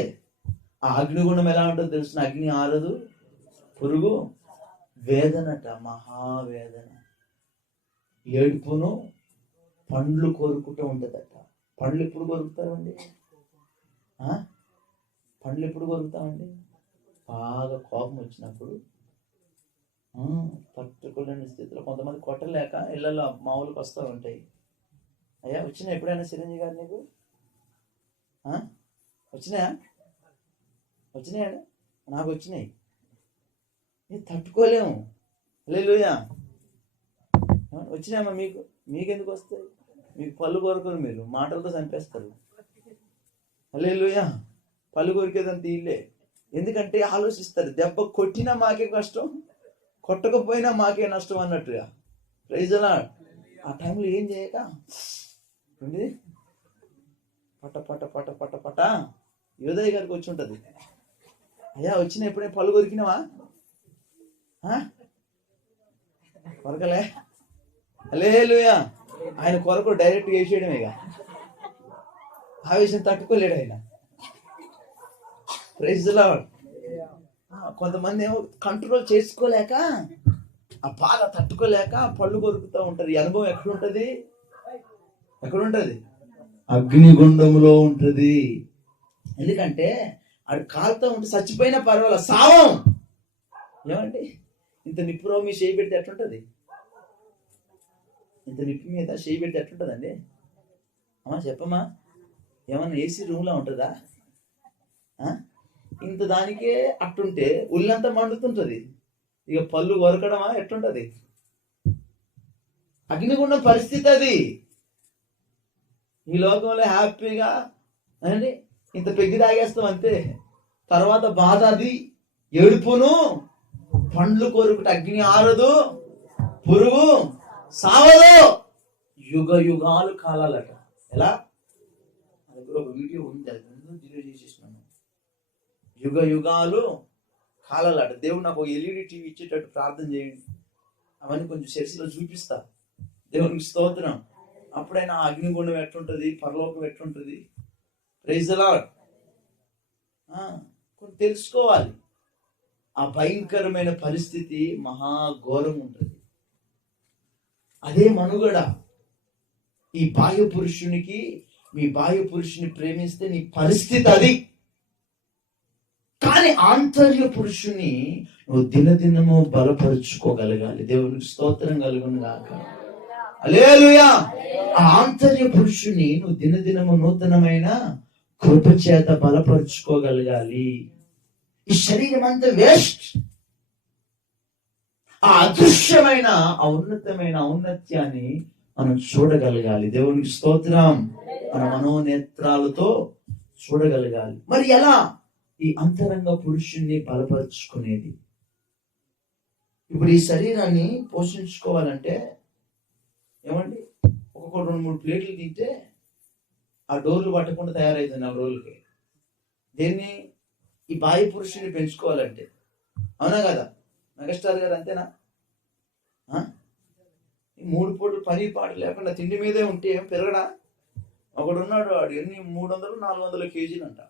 ఆ అగ్నిగుండం ఎలా ఉంటుందో తెలుసు. అగ్ని ఆరదు, పురుగు వేదనట, మహావేదన, ఏడుపును పండ్లు కోరుకుంటూ ఉంటదట. పండ్లు ఎప్పుడు కోరుకుతారండి? పండ్లు ఎప్పుడు కొరుకుతామండి? బాగా కోపం వచ్చినప్పుడు, తట్టుకోలేని స్థితిలో, కొంతమంది కొట్టలేక ఇళ్లలో మామూలుకి వస్తూ ఉంటాయి. అయ్యా వచ్చినా ఎప్పుడైనా చిరంజీవి గారు నీకు వచ్చినాయా? వచ్చినాయండి, నాకు వచ్చినాయి. తట్టుకోలేము. హల్లెలూయా. వచ్చినాయమ్మా మీకు? మీకెందుకు వస్తాయి? మీకు పళ్ళు కోరుకోరు, మీరు మాటలతో చంపేస్తారు. హల్లెలూయా. పళ్ళు కొరికేదంత ఇల్లే. ఎందుకంటే ఆలోచిస్తారు, దెబ్బ కొట్టినా మాకే కష్టం, కొట్టకపోయినా మాకే నష్టం అన్నట్టుగా. Praise the Lord. ఆ టైంలో ఏం చేయక పట పట పట పట పట యోదయ్య గారికి వచ్చి ఉంటుంది. అయ్యా వచ్చిన ఎప్పుడే పళ్ళు కొరికినావా? కొరకలే. హల్లెలూయా. ఆయన కొరకు డైరెక్ట్గా వేసేయడమే. ఆవేశం తట్టుకోలేడు ఆయన. Praise the Lord. కొంతమంది ఏమో కంట్రోల్ చేసుకోలేక, ఆ బాధ తట్టుకోలేక పళ్ళు కొరుకుతూ ఉంటారు. ఈ అనుభవం ఎక్కడుంటది? అగ్నిగుండంలో ఉంటది. ఎందుకంటే అది కాలుతో ఉంటే చచ్చిపోయినా పర్వాలేదు, సావం. ఏమండి, ఇంత నిప్పులో మీ చేయి పెడితే ఎట్లుంటది? ఇంత నిప్పు మీద చేయి పెడితే ఎట్లుంటదండి? చెప్పమ్మా, ఏమన్నా ఏసీ రూమ్లో ఉంటుందా? ఇంత దానికే అట్టుంటే ఉల్లంతా మండుతుంటది. ఇక పళ్ళు కొరకడమా ఎట్లుంటది? అగ్నిగుండం పరిస్థితి అది. ఈ లోకంలో హ్యాపీగా అండి ఇంత పెగ్గి తాగేస్తాం అంతే. తర్వాత బాధ, అది ఏడుపును, పండ్లు కొరుకుట, అగ్ని ఆరదు, పురుగు సావదు, యుగ యుగాలు కాలాలట. ఎలా? ఒక వీడియో ఉంది, అది డిలీట్ చేసేసినాను. యుగ యుగాలు కాలాలట. దేవుడు నాకు ఎల్ఈడి టీవీ ఇచ్చేటట్టు ప్రార్థన చేయండి. అవన్నీ కొంచెం చర్చిలో చూపిస్తా. దేవునికి స్తోత్రం. అప్పుడైనా ఆ అగ్నిగుండం ఎట్లుంటది, పరలోకం ఎట్లుంటది. Praise the Lord. కొన్ని తెలుసుకోవాలి. ఆ భయంకరమైన పరిస్థితి మహాఘోరం ఉంటుంది. అదే మనుగడ. ఈ బాహ్య పురుషునికి, మీ బాహ్య పురుషుని ప్రేమిస్తే నీ పరిస్థితి అది. కానీ ఆంతర్య పురుషుని నువ్వు దినదినము బలపరుచుకోగలగాలి. దేవునికి స్తోత్రం కలుగును గాక. హల్లెలూయా. ఆ ఆంతర్య పురుషుని నువ్వు దినదినము నూతనమైన కృప చేత బలపరుచుకోగలగాలి. ఈ శరీరం అంతా వేస్ట్. ఆ అదృశ్యమైన, ఆ ఉన్నతమైన ఔన్నత్యాన్ని మనం చూడగలగాలి. దేవునికి స్తోత్రం. మన మనోనేత్రాలతో చూడగలగాలి. మరి ఎలా ఈ అంతరంగ పురుషుణ్ణి బలపరుచుకునేది? ఇప్పుడు ఈ శరీరాన్ని పోషించుకోవాలంటే ఏమండి, ఒక్కొక్క 2-3 ప్లేట్లు తింటే ఆ డోర్లు పట్టకుండా తయారైతుంది 4 రోజులకి. దేన్ని? ఈ బాహ్య పురుషుని పెంచుకోవాలంటే. అవునా కదా? మెగాస్టార్ గారు అంతేనా? 3 పూటలు పని పాట లేకుండా తిండి మీదే ఉంటే ఏం పెరగడా? ఒకడు ఉన్నాడు, వాడు ఎన్ని 300-400 కేజీలు అంట.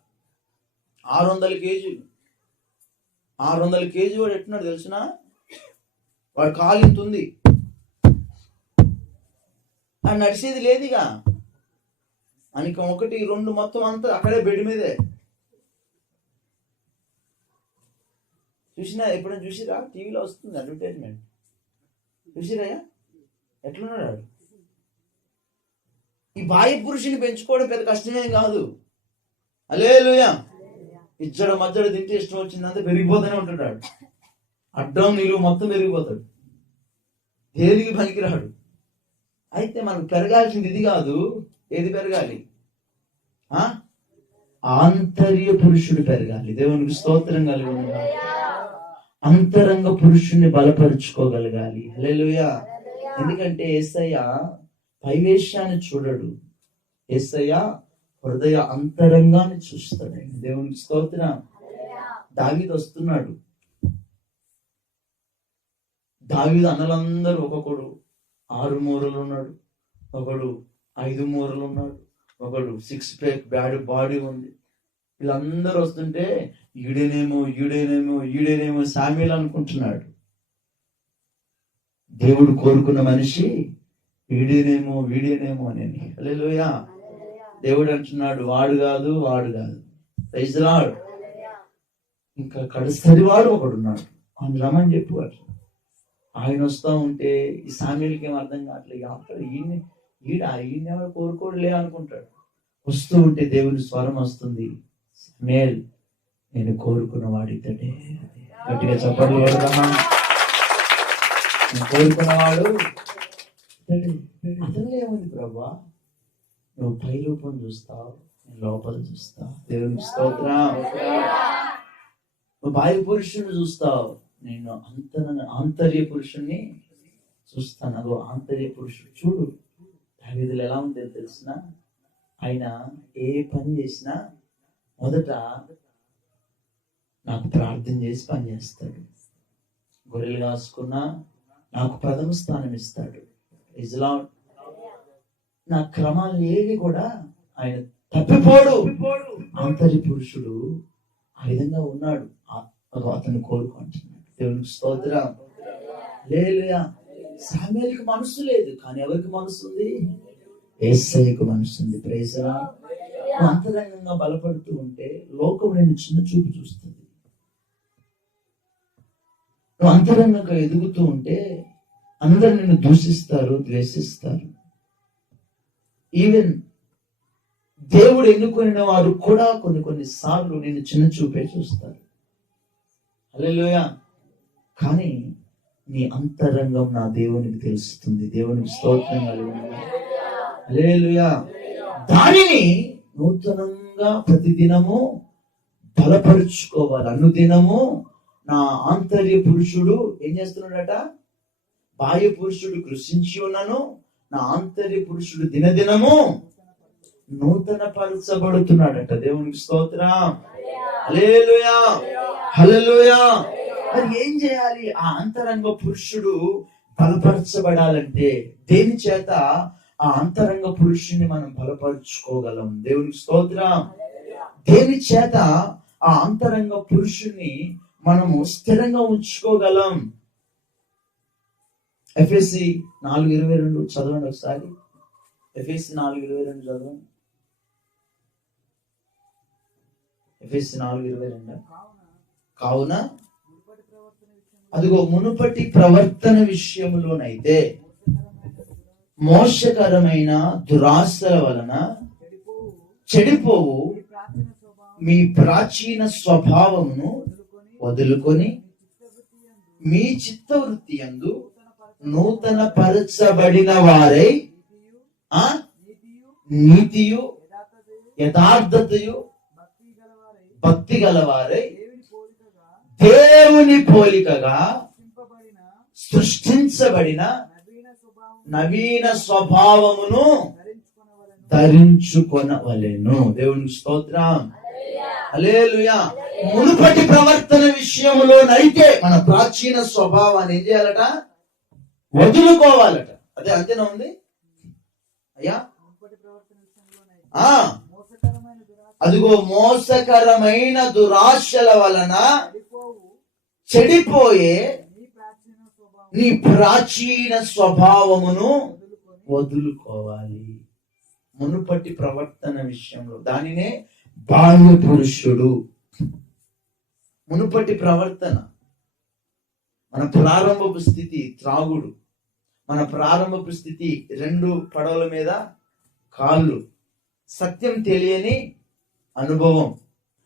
600 కేజీలు. 600 కేజీ వాడు ఎట్టున్నాడు తెలుసునా? వాడు కాలింత ఉంది, అది నడిచేది లేదుగా. ఆయనకి 1-2 మొత్తం అంతా అక్కడే బెడ్ మీదే. చూసినా? ఎప్పుడైనా చూసిరా? టీవీలో వస్తుంది అడ్వర్టైజ్మెంట్. చూసిరాయా ఎట్లున్నాడు? ఈ బాహ్య పురుషుని పెంచుకోవడం పెద్ద కష్టమేం కాదు. హల్లెలూయా. ఇచ్చడ మధ్యడ తింటే ఇష్టం వచ్చిందంతా పెరిగిపోతూనే ఉంటున్నాడు. అడ్డం నిలువు మొత్తం పెరిగిపోతాడు, దేనికి పనికిరాడు. అయితే మనకు పెరగాల్సింది ఇది కాదు. ఏది పెరగాలి? ఆంతర్య పురుషుడు పెరగాలి. దేవునికి స్తోత్రం కలుగును. అంతరంగ పురుషుణ్ణి బలపరుచుకోగలగాలి. హల్లెలూయా. ఎందుకంటే యేసయ్య పైవేశాన్ని చూడడు, యేసయ్య హృదయ అంతరంగాన్ని చూస్తాడు. దేవునికి స్తోత్రం. దావీదు వస్తున్నాడు. దావీదు అన్నలందరూ, ఒక్కొక్కడు 6 మూరలు ఉన్నాడు, ఒకడు 5 మూరలు ఉన్నాడు, ఒకడు 6 ప్యాక్ బ్యాడ్ బాడీ ఉంది. వీళ్ళందరూ వస్తుంటే ఈడేనేమో సామ్యూల్ అనుకుంటున్నాడు. దేవుడు కోరుకున్న మనిషి వీడేనేమో అని. హల్లెలూయా. దేవుడు అంటున్నాడు, వాడు కాదు. Praise the Lord. ఇంకా కడుసరివాడు ఒకడున్నాడు, ఆయన రమ్మని చెప్పారు. ఆయన వస్తూ ఉంటే ఈ సామ్యులకి ఏం అర్థం కావట్లేదు, అక్కడ ఈయన ఎవరు కోరుకోడులే అనుకుంటాడు. వస్తూ ఉంటే దేవుని స్వరం వస్తుంది, సమేల్ నేను కోరుకున్న వాడితడే. గట్టిగా చెప్పండి, నేను కోరుకున్నవాడు అతను ఏముంది ప్రభా, నువ్వు పై రూపం చూస్తావు, నేను లోపల చూస్తా. దేవుని స్తోత్రం. నువ్వు బాహ్య పురుషుని చూస్తావు, నేను ఆంతర్య పురుషుణ్ణి చూస్తాను. అదో ఆంతర్య పురుషుడు. చూడు దావీదులో ఎలా ఉందో తెలిసిన, ఆయన ఏ పని చేసినా మొదట నాకు ప్రార్థన చేసి పని చేస్తాడు. గొర్రెలు కాసుకున్నా నాకు ప్రథమ స్థానం ఇస్తాడు. ఇజ్లా నా క్రమాలు ఏవి కూడా ఆయన తప్పిపోడు. ఆంతర్య పురుషుడు ఆ విధంగా ఉన్నాడు. అతను కోరుకుంటున్నాడు. దేవునికి స్తోత్రం. హల్లెలూయా. సామ్యుయేలుకి మనసు లేదు, కానీ ఎవరికి మనసు ఉంది? యేసయ్యకు మనసు ఉంది. Praise the Lord. నువ్వు అంతరంగంగా బలపడుతూ ఉంటే లోకం నేను చిన్న చూపు చూస్తుంది. నువ్వు అంతరంగంగా ఎదుగుతూ ఉంటే అందరు నిన్ను దూషిస్తారు, ద్వేషిస్తారు. ఈవెన్ దేవుడు ఎన్నుకున్న వారు కూడా కొన్ని సార్లు నిన్ను చిన్న చూపే చూస్తారు. హల్లెలూయా. కానీ నీ అంతరంగం నా దేవునికి తెలుస్తుంది. దేవునికి స్తోత్రం కలుగును. హల్లెలూయా. దానిని నూతనంగా ప్రతిదినము బలపరుచుకోవాలి. అనుదినము నా ఆంతర్య పురుషుడు ఏం చేస్తున్నాడట? బాహ్య పురుషుడు కృషించి ఉన్నాను, నా ఆంతర్య పురుషుడు దినదినము నూతన పరచబడుతున్నాడట. దేవునికి స్తోత్రం. హల్లెలూయా. హల్లెలూయా. మరి ఏం చేయాలి? ఆ అంతరంగ పురుషుడు బలపరచబడాలంటే దేని చేత ఆ అంతరంగ పురుషుని మనం బలపరుచుకోగలం? దేవునికి స్తోత్రం. దేని చేత ఆ అంతరంగ పురుషుని మనము స్థిరంగా ఉంచుకోగలం? ఎఫెసీ 4:22 చదవండి ఒకసారి. ఎఫెసీ 4:22 చదవండి. ఎఫెసీ 4:22. కావున అదిగో మునుపటి ప్రవర్తన విషయములోనైతే మోసకరమైన దురాశల వలన చెడిపోవు మీ ప్రాచీన స్వభావమును వదులుకొని మీ చిత్తవృత్తి యందు నూతన పరచబడిన వారై నీతియు యథార్థతయు భక్తి గలవారై దేవుని పోలికగా సృష్టించబడిన నవీన స్వభావమును ధరించుకొనవలెను. దేవునికి స్తోత్రం. హల్లెలూయా. మునుపటి ప్రవర్తన విషయంలోనైతే మన ప్రాచీన స్వభావాన్ని ఏం చేయాలట? వదులుకోవాలట. అదే అంతేనా ఉంది అయ్యా? అదిగో మోసకరమైన దురాశల వలన చెడిపోయే నీ ప్రాచీన స్వభావమును వదులుకోవాలి. మునుపటి ప్రవర్తన విషయంలో దానినే బాహ్య పురుషుడు. మునుపటి ప్రవర్తన, మన ప్రారంభపు స్థితి త్రాగుడు, మన ప్రారంభపు స్థితి 2 పడవల మీద కాళ్ళు, సత్యం తెలియని అనుభవం,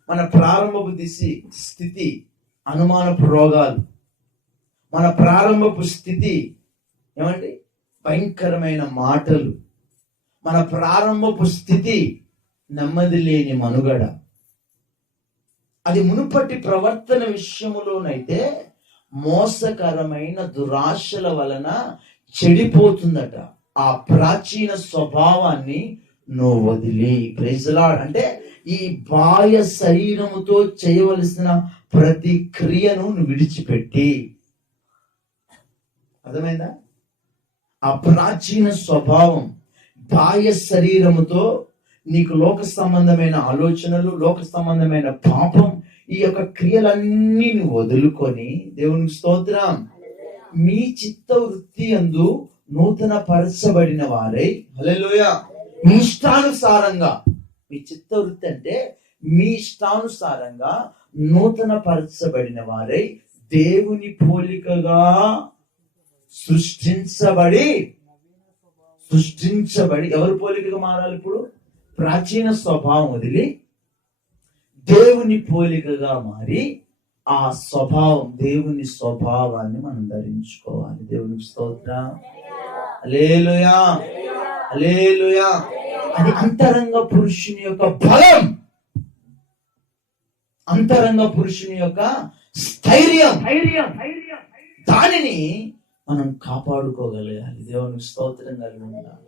మన ప్రారంభపు స్థితి అనుమానపు రోగాలు, మన ప్రారంభపు స్థితి ఏమండి భయంకరమైన మాటలు, మన ప్రారంభపు స్థితి నెమ్మది లేని మనుగడ. అది మునుపటి ప్రవర్తన విషయములోనైతే మోసకరమైన దురాశల వలన చెడిపోతుందట. ఆ ప్రాచీన స్వభావాన్ని నువ్వు వదిలి, ప్రైజ్ ది లార్డ్, అంటే ఈ బాహ్య శరీరముతో చేయవలసిన ప్రతి క్రియను నువ్వు విడిచిపెట్టి, అర్థమైందా? ఆ ప్రాచీన స్వభావం బాహ్య శరీరముతో నీకు లోక సంబంధమైన ఆలోచనలు, లోక సంబంధమైన పాపం, ఈ యొక్క క్రియలన్నీ నువ్వు వదులుకొని, దేవునికి స్తోత్రం, మీ చిత్త వృత్తి యందు నూతన పరచబడిన వారై, హల్లెలూయా, మీ ఇష్టానుసారంగా, మీ చిత్త వృత్తి అంటే మీ ఇష్టానుసారంగా నూతన పరచబడిన వారై దేవుని పోలికగా సృష్టించబడి ఎవరి పోలికగా మారాలి? ఇప్పుడు ప్రాచీన స్వభావం వదిలి దేవుని పోలికగా మారి ఆ స్వభావం, దేవుని స్వభావాన్ని మనం ధరించుకోవాలి. దేవునికి స్తోత్రం. హల్లెలూయా, హల్లెలూయా. అది అంతరంగ పురుషుని యొక్క బలం, అంతరంగ పురుషుని యొక్క స్థైర్యం. దానిని మనం కాపాడుకోగలగాలి. దేవునికి స్తోత్రం కలుగునుగాక.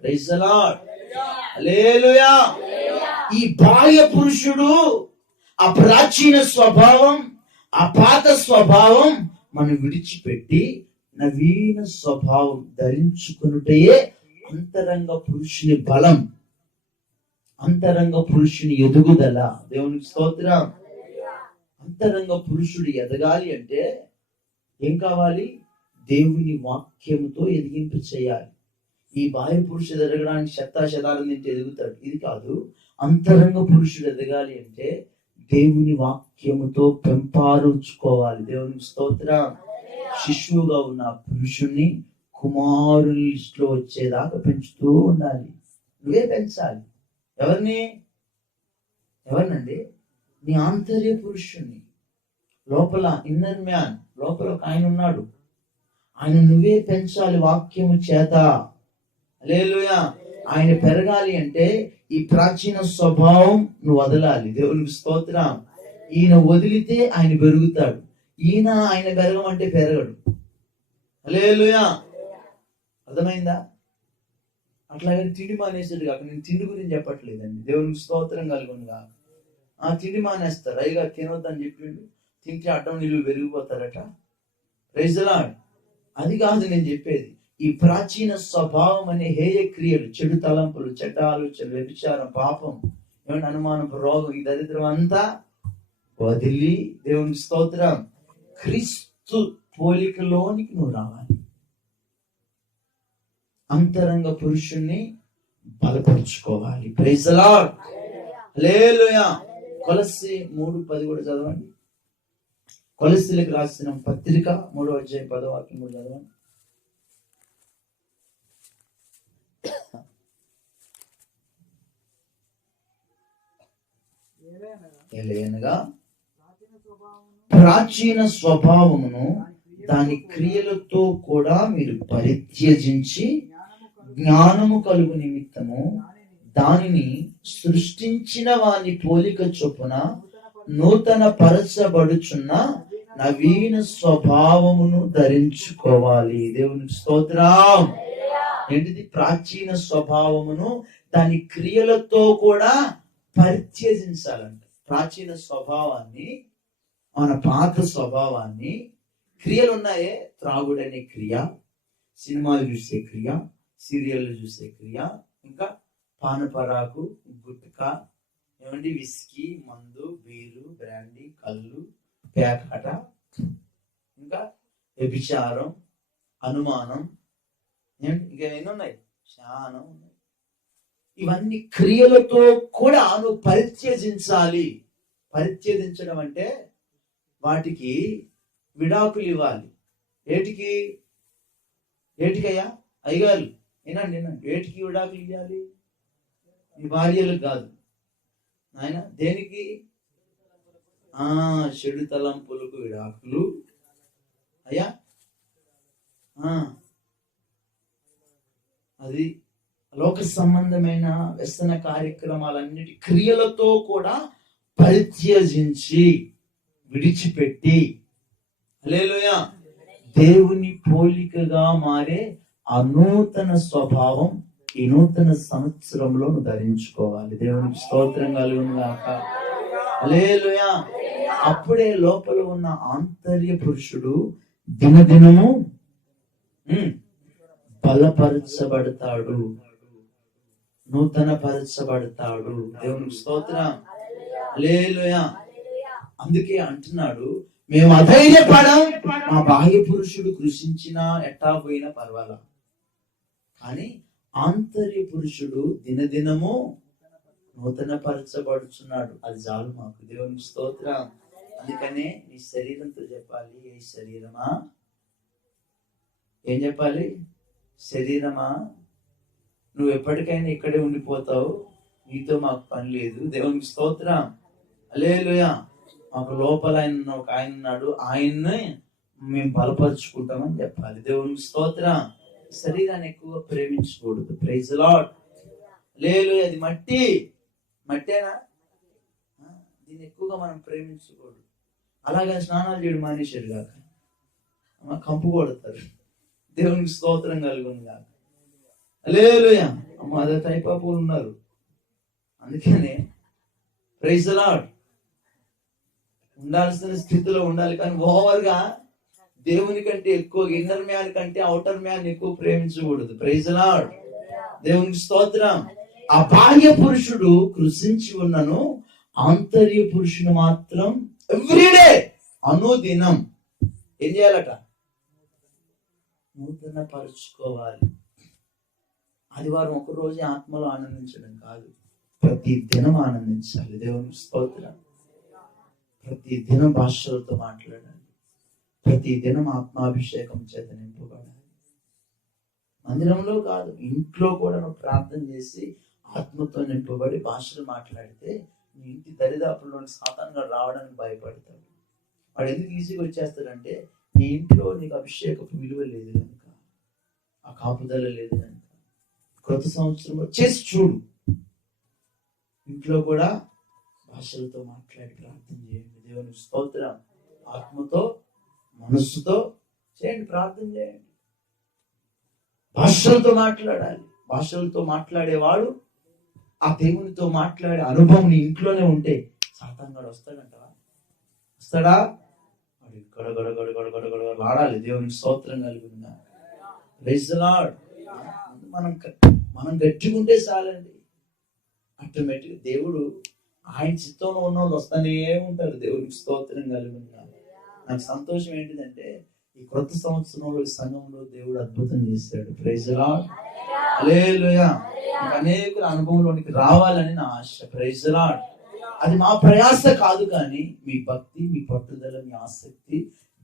Praise the Lord. హల్లెలూయా. ఈ బాహ్య పురుషుడు, ఆ ప్రాచీన స్వభావం, ఆ పాత స్వభావం మనం విడిచిపెట్టి నవీన స్వభావం ధరించుకున్నటే అంతరంగ పురుషుని బలం, అంతరంగ పురుషుని ఎదుగుదల. దేవునికి స్తోత్రం. అంతరంగ పురుషుడు ఎదగాలి అంటే ఏం కావాలి? దేవుని వాక్యముతో ఎదిగింపు చేయాలి. ఈ బాహ్య పురుషుడు ఎదగడానికి శతాలు తింటే ఎదుగుతాడు, ఇది కాదు. అంతరంగ పురుషుడు ఎదగాలి అంటే దేవుని వాక్యముతో పెంపారుచుకోవాలి. దేవునికి స్తోత్రం. శిశువుగా ఉన్న పురుషుణ్ణి కుమారుని లిస్టులో వచ్చేదాకా పెంచుతూ ఉండాలి. నువ్వే పెంచాలి. ఎవరినండి? నీ ఆంతర్య పురుషుణ్ణి. లోపల ఇన్నర్ మ్యాన్, లోపల ఒక ఆయన ఉన్నాడు. ఆయన నువ్వే పెంచాలి వాక్యము చేత. హల్లెలూయా. ఆయన పెరగాలి అంటే ఈ ప్రాచీన స్వభావం నువ్వు వదలాలి. దేవునికి స్తోత్రం. ఈయన వదిలితే ఆయన పెరుగుతాడు. ఆయన పెరగమంటే పెరగడు. హల్లెలూయా. అర్థమైందా? అట్లాగే తిండి మానేసాడు కాక, నేను తిండి గురించి చెప్పట్లేదండి. దేవునికి స్తోత్రం కలుగునుగా. ఆ తిండి మానేస్తారు, అయ్యగా తినొద్దని చెప్పిండు, తింటే అడ్డం నీళ్ళు పెరిగిపోతారట. Praise the Lord. అది కాదు నేను చెప్పేది. ఈ ప్రాచీన స్వభావం అనే హేయ క్రియలు, చెడు తలంపులు, చెడ్డ ఆలోచనలు, వ్యభిచారం, పాపం, ఏమంటే అనుమానపు రోగం, ఈ దరిద్రం అంతా వదిలి దేవునికి స్తోత్రం క్రీస్తు పోలికలోనికి నువ్వు రావాలి. అంతరంగ పురుషుణ్ణి బలపరుచుకోవాలి. Praise the Lord. హల్లెలూయా. కొలస్సీ 3:10 కూడా చదవండి. కొలస్సీలకు రాసిన పత్రిక 3వ అధ్యాయం 10వ వాక్యం కూడా చదవండి. ఎలయనగా ప్రాచీన స్వభావమును దాని క్రియలతో కూడా మీరు పరిత్యజించి జ్ఞానము కలుగు నిమిత్తము దానిని సృష్టించిన వాని పోలిక చొప్పున నూతన పరచబడుచున్న నవీన స్వభావమును ధరించుకోవాలి. దేవునికి స్తోత్రం. ఏంటిది? ప్రాచీన స్వభావమును దాని క్రియలతో కూడా పరిత్యజించాలంట. ప్రాచీన స్వభావాన్ని, మన పాత స్వభావాన్ని, క్రియలు ఉన్నాయే, త్రాగుడనే క్రియ, సినిమాలు చూసే క్రియ, సీరియల్ చూసే క్రియ, ఇంకా పానపరాకు, గుట్కా, ఏమండి విస్కీ, మందు, బీరు, బ్రాండీ, కళ్ళు, పేకాట, ఇంకా వ్యభిచారం, అనుమానం, ఇంకా ఎన్ని ఉన్నాయి, చాలా ఉన్నాయి. ఇవన్నీ క్రియలతో కూడా నువ్వు పరిత్యజించాలి. పరిత్యజించడం అంటే వాటికి విడాకులు ఇవ్వాలి. ఏటికయ్యా అయ్యగారు వినండి, ఏటికి విడాకులు ఇవ్వాలి? మీ భార్యలకు కాదు ఆయన. దేనికి? చెడు తలంపులకు విడాకులు అయ్యా. అది లోక సంబంధమైన వ్యసన కార్యక్రమాలన్నిటి క్రియలతో కూడా పరిత్యజించి విడిచిపెట్టి, హల్లెలూయా, దేవుని పోలికగా మారే ఆ నూతన స్వభావం ఈ నూతన సంవత్సరంలో ధరించుకోవాలి. దేవునికి స్తోత్రం కలుగునుగాక. హల్లెలూయా. అప్పుడే లోపల ఉన్న ఆంతర్య పురుషుడు దినదినము బలపరచబడతాడు, నూతన పరచబడతాడు. దేవునికి స్తోత్రం. హల్లెలూయా. అందుకే అంటున్నాడు, మేము అధైర్యపడం, మా బాహ్య పురుషుడు కృషించినా ఎట్టా పోయినా పర్వాలా, కానీ ఆంతర్య పురుషుడు దినదినము నూతన పరచబడుచున్నాడు. అది చాలు మాకు. దేవునికి స్తోత్రం. అందుకనే నీ శరీరంతో చెప్పాలి, ఏ శరీరమా, ఏం చెప్పాలి? శరీరమా, నువ్వు ఎప్పటికైనా ఇక్కడే ఉండిపోతావు, నీతో మాకు పని లేదు. దేవునికి స్తోత్రం. హల్లెలూయా. మాకు లోపల ఆయన ఉన్నాడు, ఆయన్ని మేము బలపరుచుకుంటామని చెప్పాలి. దేవునికి స్తోత్రం. శరీరాన్ని ఎక్కువగా ప్రేమించకూడదు. Praise the Lord. హల్లెలూయా. అది మట్టేనా? దీన్ని ఎక్కువగా మనం ప్రేమించకూడదు. అలాగే స్నానాలు చేయడం మానేశారు కాక కంపు కొడతారు. దేవునికి స్తోత్రం కలుగును కాక. హల్లెలూయా. అదే టైప్ ఆఫ్ ఉన్నారు. అందుకనే ప్రైజ్ ది లార్డ్. ఉండాల్సిన స్థితిలో ఉండాలి, కానీ ఓవర్గా దేవుని కంటే ఎక్కువ ఇన్నర్ మ్యాన్ కంటే అవుటర్ మ్యాన్ ఎక్కువ ప్రేమించకూడదు. Praise the lord. దేవునికి స్తోత్రం. ఆ బాహ్య పురుషుడు కృషించి ఉన్నను, ఆంతర్య పురుషుడు మాత్రం ఎవ్రీడే, అనుదినం ఏం చేయాలట? నూతన పరుచుకోవాలి. ఆదివారం ఒక రోజు ఆత్మలో ఆనందించడం కాదు, ప్రతి దినం ఆనందించాలి. దేవునికి స్తోత్రం. ప్రతి దినం భాషలతో మాట్లాడాలి, ప్రతి దినం ఆత్మాభిషేకం చేత నింపబడాలి. మందిరంలో కాదు, ఇంట్లో కూడా నువ్వు ప్రార్థన చేసి ఆత్మతో నింపబడి భాషలు మాట్లాడితే నీ ఇంటి దరిదాపుల్లోని సాతానుగా రావడానికి భయపడతాడు. వాడు ఎందుకు ఈజీగా వచ్చేస్తాడంటే నీ ఇంట్లో నీకు అభిషేకపు విలువ లేదు కనుక, ఆ కాపుదల లేదు కనుక. కొత్త సంవత్సరంలో చేసి చూడు, ఇంట్లో కూడా భాషలతో మాట్లాడి ప్రార్థన చేయండి. దేవునికి స్తోత్రం. ఆత్మతో మనస్సుతో చేయండి, ప్రార్థన చేయండి. భాషలతో మాట్లాడాలి. భాషలతో మాట్లాడేవాడు ఆ దేవునితో మాట్లాడే అనుభవం నీ ఇంట్లోనే ఉంటే సాతానుగాడు వస్తాడంటవా? వస్తాడా? వాడు గడగడ వాడాలి. దేవునికి స్తోత్రం కలుగుతుందా? Praise the Lord. మనం గట్టిగుంటే చాలండి, ఆటోమేటిక్ దేవుడు ఆయన చిత్తంలో ఉన్న వాళ్ళు వస్తానే ఉంటారు. దేవునికి స్తోత్రం కలుగుతుందా? నాకు సంతోషం ఏంటిదంటే ఈ కొత్త సంవత్సరంలో సంఘంలో దేవుడు అద్భుతం చేశాడు. Praise the Lord. హల్లెలూయా. అనేకుల అనుభవంలోనికి రావాలని నా ఆశ. Praise the Lord. అది మా ప్రయాస కాదు, కానీ మీ భక్తి, మీ పట్టుదల, మీ ఆసక్తి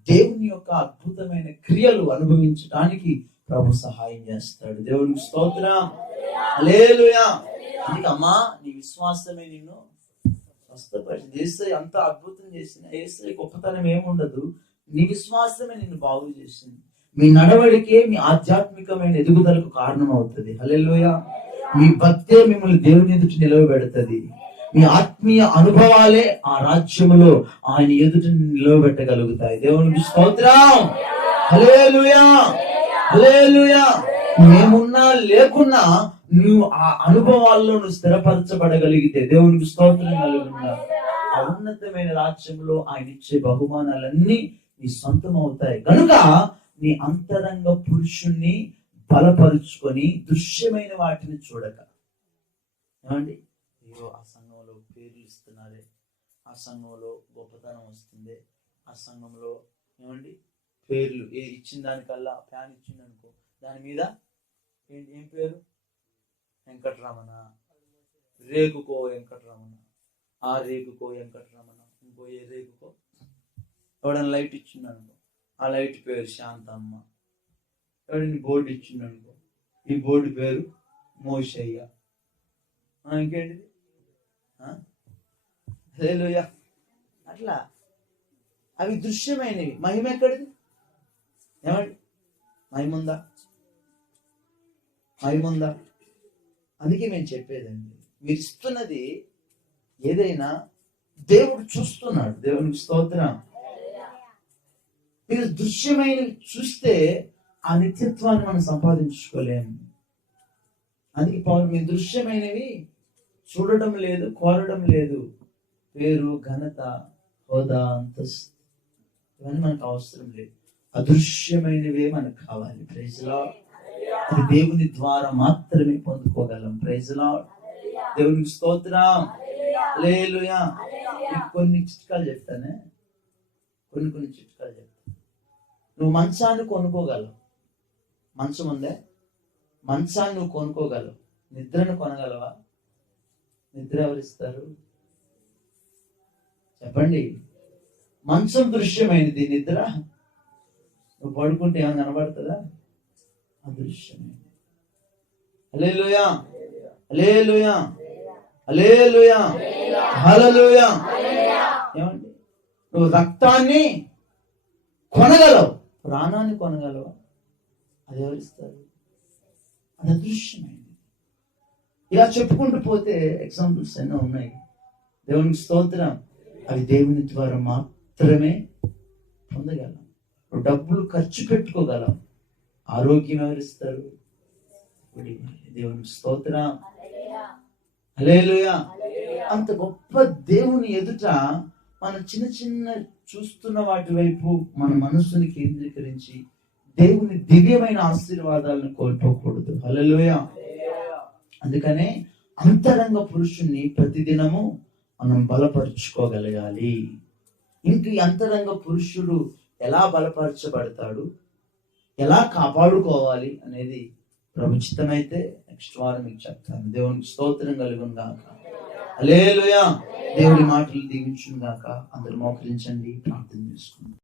దేవుని యొక్క అద్భుతమైన క్రియలు అనుభవించడానికి ప్రభు సహాయం చేస్తాడు. దేవునికి స్తోత్రం. హల్లెలూయా. అందుకమ్మా నీ విశ్వాసమే నిన్ను స్వస్థపరిచింది. యేసయ్య అంత అద్భుతం చేసిన యేసయ్య గొప్పతనం ఏముండదు, నీ విశ్వాసమే నిన్ను బాగు చేసింది. మీ నడవడికే మీ ఆధ్యాత్మికమైన ఎదుగుదలకు కారణం అవుతుంది. హల్లెలూయా. మీ భక్తే మిమ్మల్ని దేవుని ఎదుట నిలవబెడుతుంది. మీ ఆత్మీయ అనుభవాలే ఆ రాజ్యములో ఆయన ఎదుట నిలవబెట్టగలుగుతాయి. దేవునికి స్తోత్రం. హల్లెలూయా. హల్లెలూయా. మేమున్నా లేకున్నా నువ్వు ఆ అనుభవాల్లో నువ్వు స్థిరపరచబడగలిగితే దేవునికి స్తోత్రం కలుగుతున్నా. ఆ ఉన్నతమైన రాజ్యంలో ఆయన ఇచ్చే బహుమానాలన్నీ నీ సొంతం అవుతాయి. కనుక నీ అంతరంగ పురుషుణ్ణి బలపరుచుకొని దృశ్యమైన వాటిని చూడక, ఏమండి అయ్యో ఆ సంఘంలో పేర్లు ఇస్తున్నారే, ఆ సంఘంలో గొప్పతనం వస్తుంది, ఆ సంఘంలో ఏమండి పేర్లు ఇచ్చిన దానికల్లా ఫ్యాన్ ఇచ్చింది అనుకో, దాని మీద ఏం పేరు? వెంకటరమణ, రేగుకో వెంకటరమణ, ఆ రేగుకో వెంకటరమణ, ఇంకో ఏ రేగుకో ఎవడన్నా లైట్ ఇచ్చింది అనుకో, ఆ లైట్ పేరు శాంతమ్మ. ఎవడని బోర్డు ఇచ్చింది అనుకో, ఈ బోర్డు పేరు మోషయ్య. ఇంకేంటిది? హల్లెలూయా. అట్లా అవి దృశ్యమైనవి. మహిమ ఎక్కడిది? ఏమండి మహిముందా? మహిముందా? అందుకే మేము చెప్పేదండి, మీరు ఇస్తున్నది ఏదైనా దేవుడు చూస్తున్నాడు. దేవునికి స్తోత్రం. మీరు దృశ్యమైనవి చూస్తే ఆ నిత్యత్వాన్ని మనం సంపాదించుకోలేము. అందుకే పౌలు మీ దృశ్యమైనవి చూడడం లేదు, కోరడం లేదు. పేరు, ఘనత, హోదా, అంతస్తు ఇవన్నీ మనకు అవసరం లేదు. అదృశ్యమైనవే మనకు కావాలి. Praise the Lord. అది దేవుని ద్వారా మాత్రమే పొందుకోగలం. Praise the lord. దేవునికి స్తోత్రం. హల్లెలూయా. కొన్ని చిట్కాలు చెప్తానే, కొన్ని చిట్కాలు చెప్తాను. నువ్వు మంచాన్ని కొనుక్కోగలవు. మంచం ఉందే, మంచాన్ని నువ్వు కొనుక్కోగలవు. నిద్రను కొనగలవా? నిద్ర ఎవరిస్తారు? చెప్పండి. మంచం దృశ్యమైనది, నిద్ర నువ్వు పడుకుంటే ఏమైనా కనబడుతుందా? అదృశ్యమైనది. హల్లెలూయా, హల్లెలూయా, హల్లెలూయా, హల్లెలూయా. ఏమండి, నువ్వు రక్తాన్ని కొనగలవు, ప్రాణాన్ని కొనగలవు. అది ఎవరిస్తారు? అది అదృశ్యమైనది. ఇలా చెప్పుకుంటూ పోతే ఎగ్జాంపుల్స్ ఎన్నో ఉన్నాయి. దేవునికి స్తోత్రం. అవి దేవుని ద్వారా మాత్రమే పొందగలం. డబ్బులు ఖర్చు పెట్టుకోగలం. ఆరోగ్యం ఎవరిస్తారు? దేవునికి స్తోత్రం. హల్లెలూయా. అంత గొప్ప దేవుని ఎదుట మన చిన్న చిన్న చూస్తున్న వాటి వైపు మన మనస్సుని కేంద్రీకరించి దేవుని దివ్యమైన ఆశీర్వాదాలను కోల్పోకూడదు. హల్లెలూయా. అందుకనే అంతరంగ పురుషుణ్ణి ప్రతిదినము మనం బలపరుచుకోగలగాలి. ఇంక ఈ అంతరంగ పురుషుడు ఎలా బలపరచబడతాడు, ఎలా కాపాడుకోవాలి అనేది ప్రభుచితమైతే నెక్స్ట్ వారం మీకు చెప్తాను. దేవునికి స్తోత్రం కలుగును గాక. హల్లెలూయా. దేవుడి మాటలు దీవించును గాక. అందరూ మోకరించండి, ప్రార్థన చేసుకుందాం.